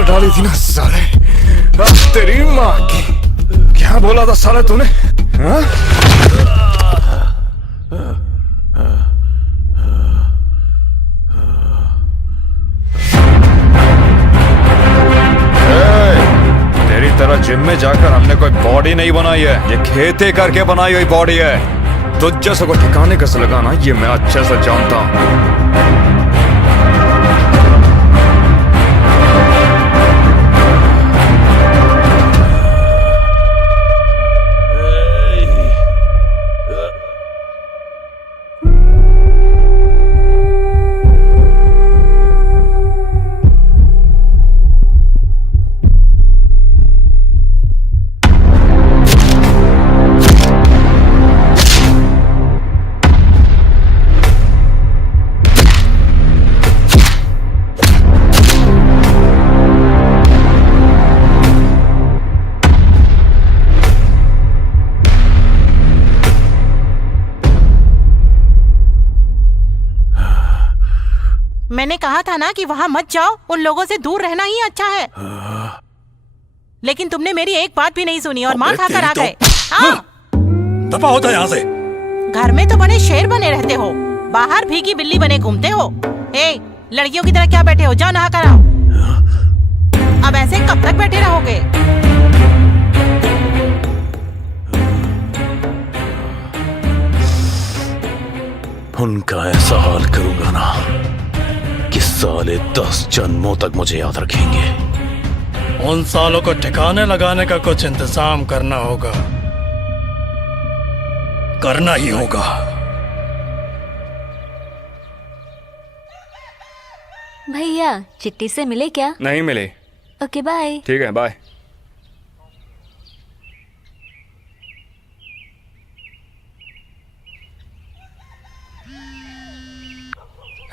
तो डाली थी ना साले। अब तेरी माँ की। क्या बोला था साले तूने? हाँ? तेरी तरह जिम में जाकर हमने कोई बॉडी नहीं बनाई है, ये खेते करके बनाई हुई बॉडी है। तुझ जैसे को ठिकाने कैसे लगाना ये मैं अच्छे से जानता हूँ। मैंने कहा था ना कि वहाँ मत जाओ, उन लोगों से दूर रहना ही अच्छा है। लेकिन तुमने मेरी एक बात भी नहीं सुनी और मार खाकर आ गए। दफा होता है यहाँ से। घर में तो बड़े शेर बने रहते हो, बाहर भीगी बिल्ली बने घूमते हो। ए, लड़कियों की तरह क्या बैठे हो, जाओ नहा कर आओ। अब ऐसे कब तक बैठे रहोगे? उनका ऐसा हाल करूंगा ना कि साले 10 जन्मों तक मुझे याद रखेंगे। उन सालों को ठिकाने लगाने का कुछ इंतजाम करना होगा, करना ही होगा। भैया चिट्ठी से मिले क्या? नहीं मिले। Okay bye. ठीक है बाय।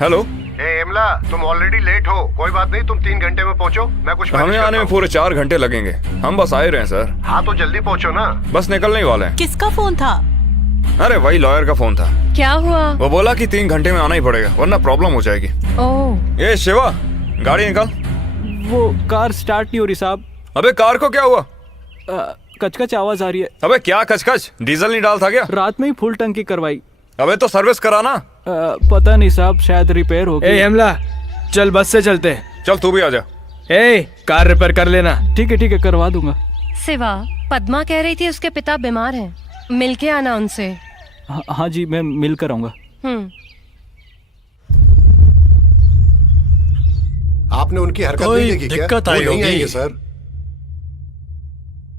हेलो। इमला, तुम ऑलरेडी लेट हो। कोई बात नहीं, तुम 3 घंटे में पहुंचो। मैं कुछ हमें आने में पूरे 4 घंटे लगेंगे। हम बस आए रहे हैं सर। हाँ तो जल्दी पहुंचो ना। बस निकलने ही वाले हैं। किसका फोन था? अरे वही लॉयर का फोन था। क्या हुआ? वो बोला कि 3 घंटे में आना ही पड़ेगा वरना प्रॉब्लम हो जाएगी। ओह। ये शिवा, गाड़ी निकाल। वो कार स्टार्ट नहीं हो रही साहब। अबे कार को क्या हुआ? कचकच आवाज आ रही है। अबे क्या कचकच? डीजल नहीं डाल था क्या? रात में ही फुल टंकी करवाई। अबे तो सर्विस कराना। पता नहीं साहब, शायद रिपेयर हो गई। हेमला, चल बस से चलते। चल तू भी आ जा। कार रिपेयर कर लेना। ठीक है करवा दूंगा। शिवा, पद्मा कह रही थी उसके पिता बीमार हैं, मिलके आना उनसे। हाँ जी, मैं मिल कर आऊंगा। आपने उनकी हरकत नहीं देखी क्या? दिक्कत आई नहीं होगी सर।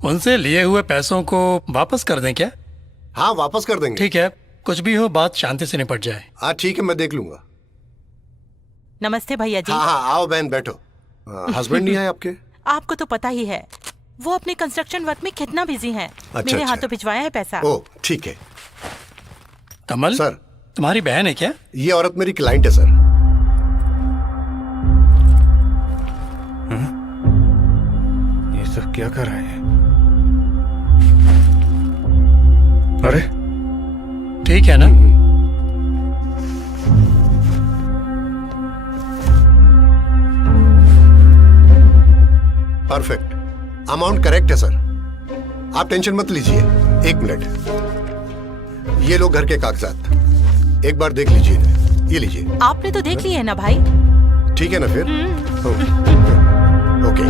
उनसे लिए हुए पैसों को वापस कर दें क्या? हाँ वापस कर देंगे। ठीक है, कुछ भी हो बात शांति से निपट जाए। हाँ ठीक है, मैं देख लूंगा। नमस्ते भैया जी। हाँ आओ बहन बैठो। हस्बैंड नहीं है आपके? आपको तो पता ही है, वो अपने कंस्ट्रक्शन वर्क में कितना बिजी हैं। मेरे हाथों भिजवाया है पैसा। ओह ठीक है। कमल सर, तुम्हारी बहन है क्या? ये औरत मेरी क्लाइंट है सर। ये सब क्या कर रहे हैं? अरे ठीक है ना? परफेक्ट, अमाउंट करेक्ट है सर। आप टेंशन मत लीजिए। 1 मिनट, ये लो घर के कागजात, एक बार देख लीजिए। ये लीजिए। आपने तो देख लिए है ना भाई? ठीक है ना फिर? ओके।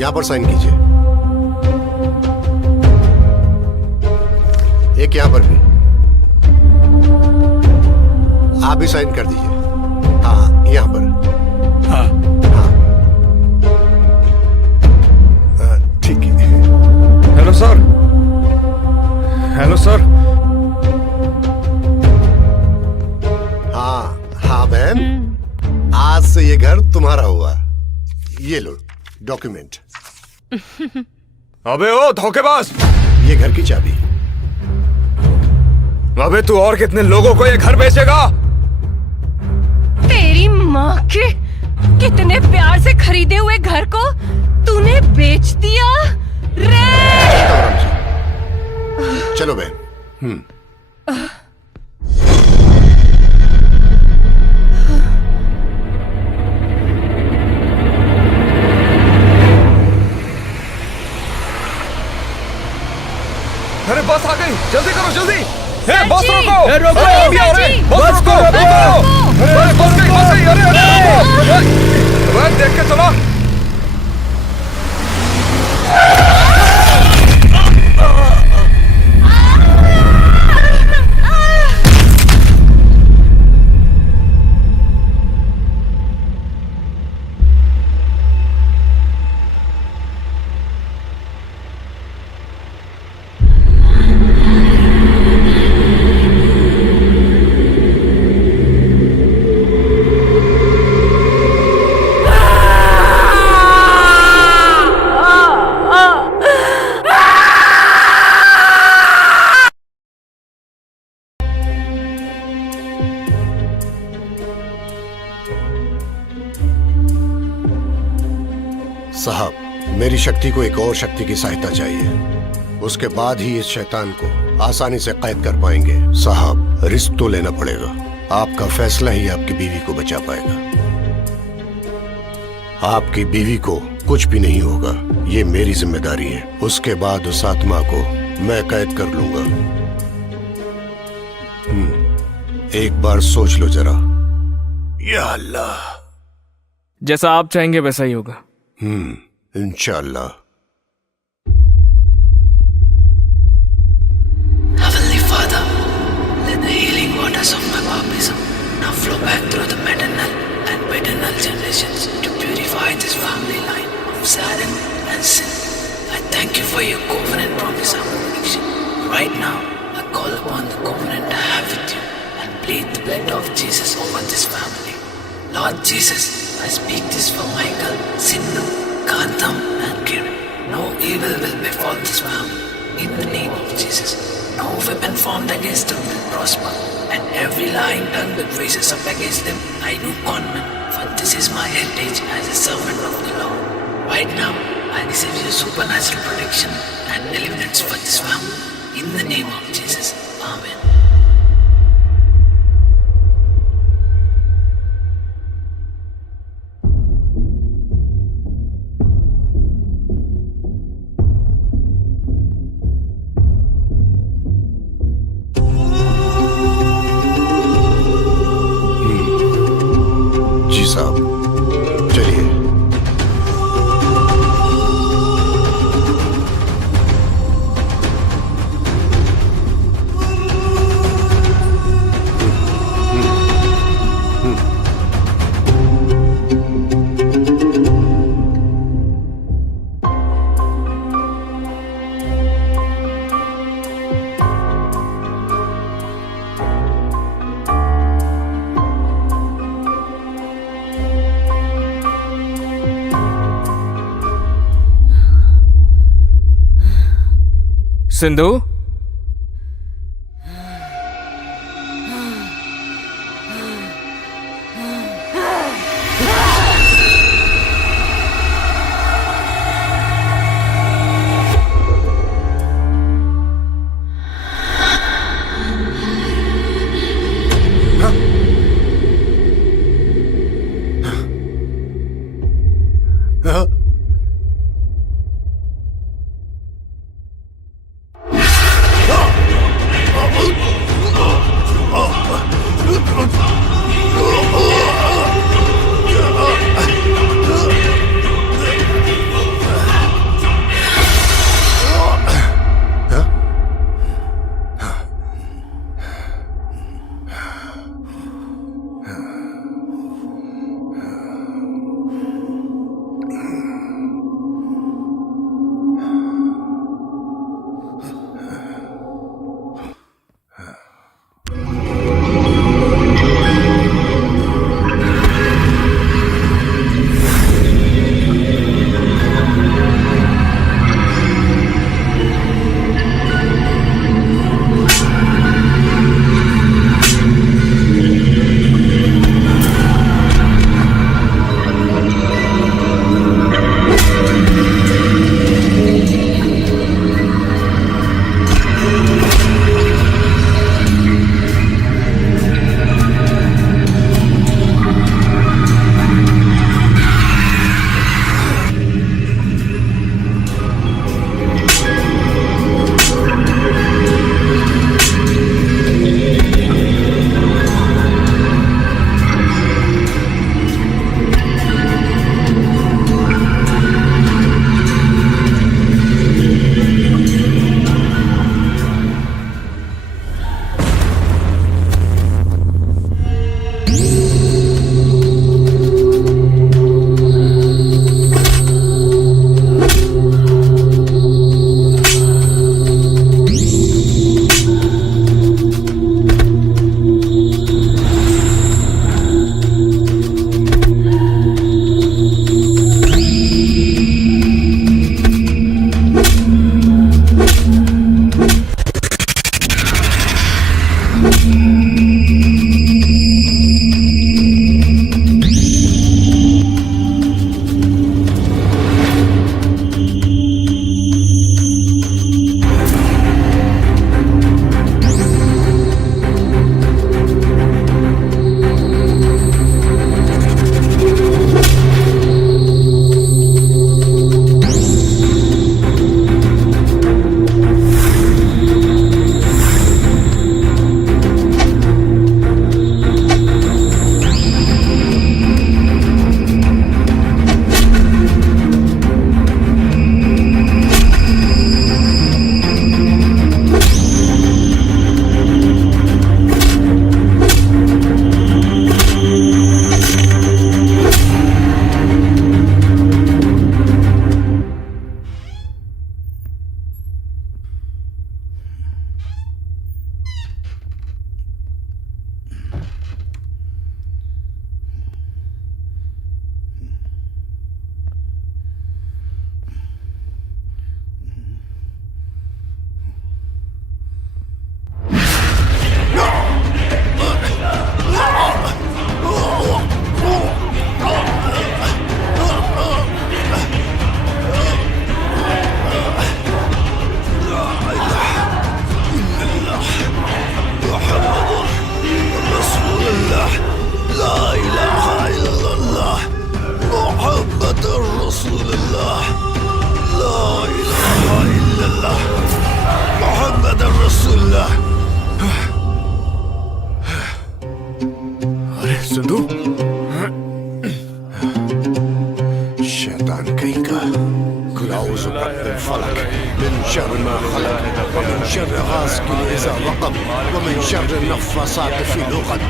यहां पर साइन कीजिए, एक यहां पर भी। आप भी साइन कर दीजिए। हाँ यहां पर। हाँ ठीक है। Hello sir. Hello sir. हाँ बहन, आज से ये घर तुम्हारा हुआ। ये लो डॉक्यूमेंट। अबे ओ धोखेबाज, ये घर की चाबी। अबे तू और कितने लोगों को ये घर बेचेगा? तेरी माँ के, कितने प्यार से खरीदे हुए घर को तूने बेच दिया रे। चलो बहन। बस आ गई, जल्दी करो जल्दी। हे बस जी। रोको, ए, रोको। अरे, अभी आओ रे, जी। बस को रोको। अरे, बस गई, अरे अरे अरे, देख के चलो। साहब, मेरी शक्ति को एक और शक्ति की सहायता चाहिए। उसके बाद ही इस शैतान को आसानी से कैद कर पाएंगे। साहब, रिस्क तो लेना पड़ेगा। आपका फैसला ही आपकी बीवी को बचा पाएगा। आपकी बीवी को कुछ भी नहीं होगा, ये मेरी जिम्मेदारी है। उसके बाद उस आत्मा को मैं कैद कर लूंगा। एक बार सोच लो जरा। या अल्लाह। जैसा आप चाहेंगे वैसा ही होगा। इंशाअल्लाह। Heavenly Father, let the healing waters of my baptism now flow back through the maternal and paternal generations to purify this family line of Satan and sin. I thank you for your covenant promise of protection. Right now, I call upon the covenant I have with you and plead the blood of Jesus over this family. Lord Jesus, I speak this for Michael, Sindhu, Kantham and Kiran. No evil will befall this family. In the name of Jesus, no weapon formed against them will prosper, and every lying tongue that raises up against them, I do condemn. For this is my heritage as a servant of the Lord. Right now, I receive your supernatural protection and deliverance for this family. In the name of Jesus, Amen. जी साहब, चलिए। सिंधु, अऊज़ु बिरब्बिल फलक मिन शर्रि मा खलक व मिन शर्रि गासिकिन इज़ा वक़ब व मिन शर्रि नफ़्फ़ासाति फ़िल उक़द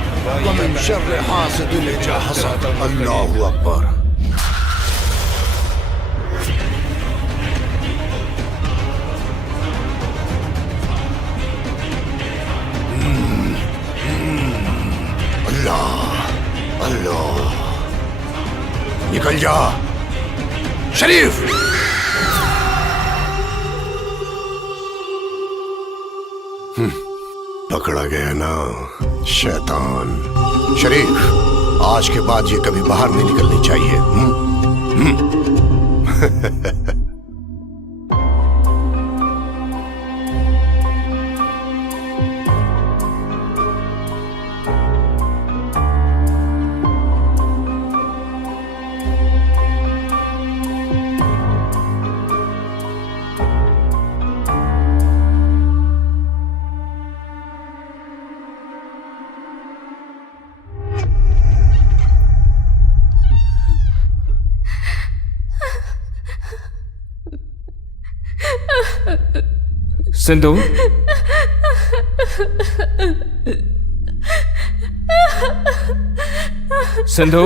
व मिन शर्रि हासिदिन इज़ा हसद। अल्लाहु अकबर। अल्लाह, निकल जा शरीफ। पकड़ा गया ना शैतान। शरीफ, आज के बाद ये कभी बाहर नहीं निकलनी चाहिए। सिंधु, सिंधु,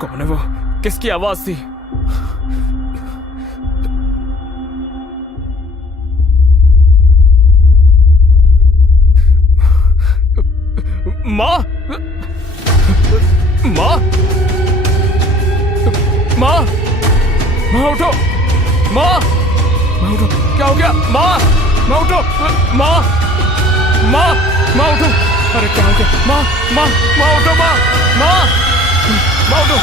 कौन है वो? किसकी आवाज थी? माँ, माँ, माँ, माँ उठो, माँ, माँ उठो, क्या हो गया? माँ, माँ उठो, माँ, माँ, माँ उठो, अरे क्या हो गया? माँ, माँ, माँ उठो, माँ, माँ, माँ उठो।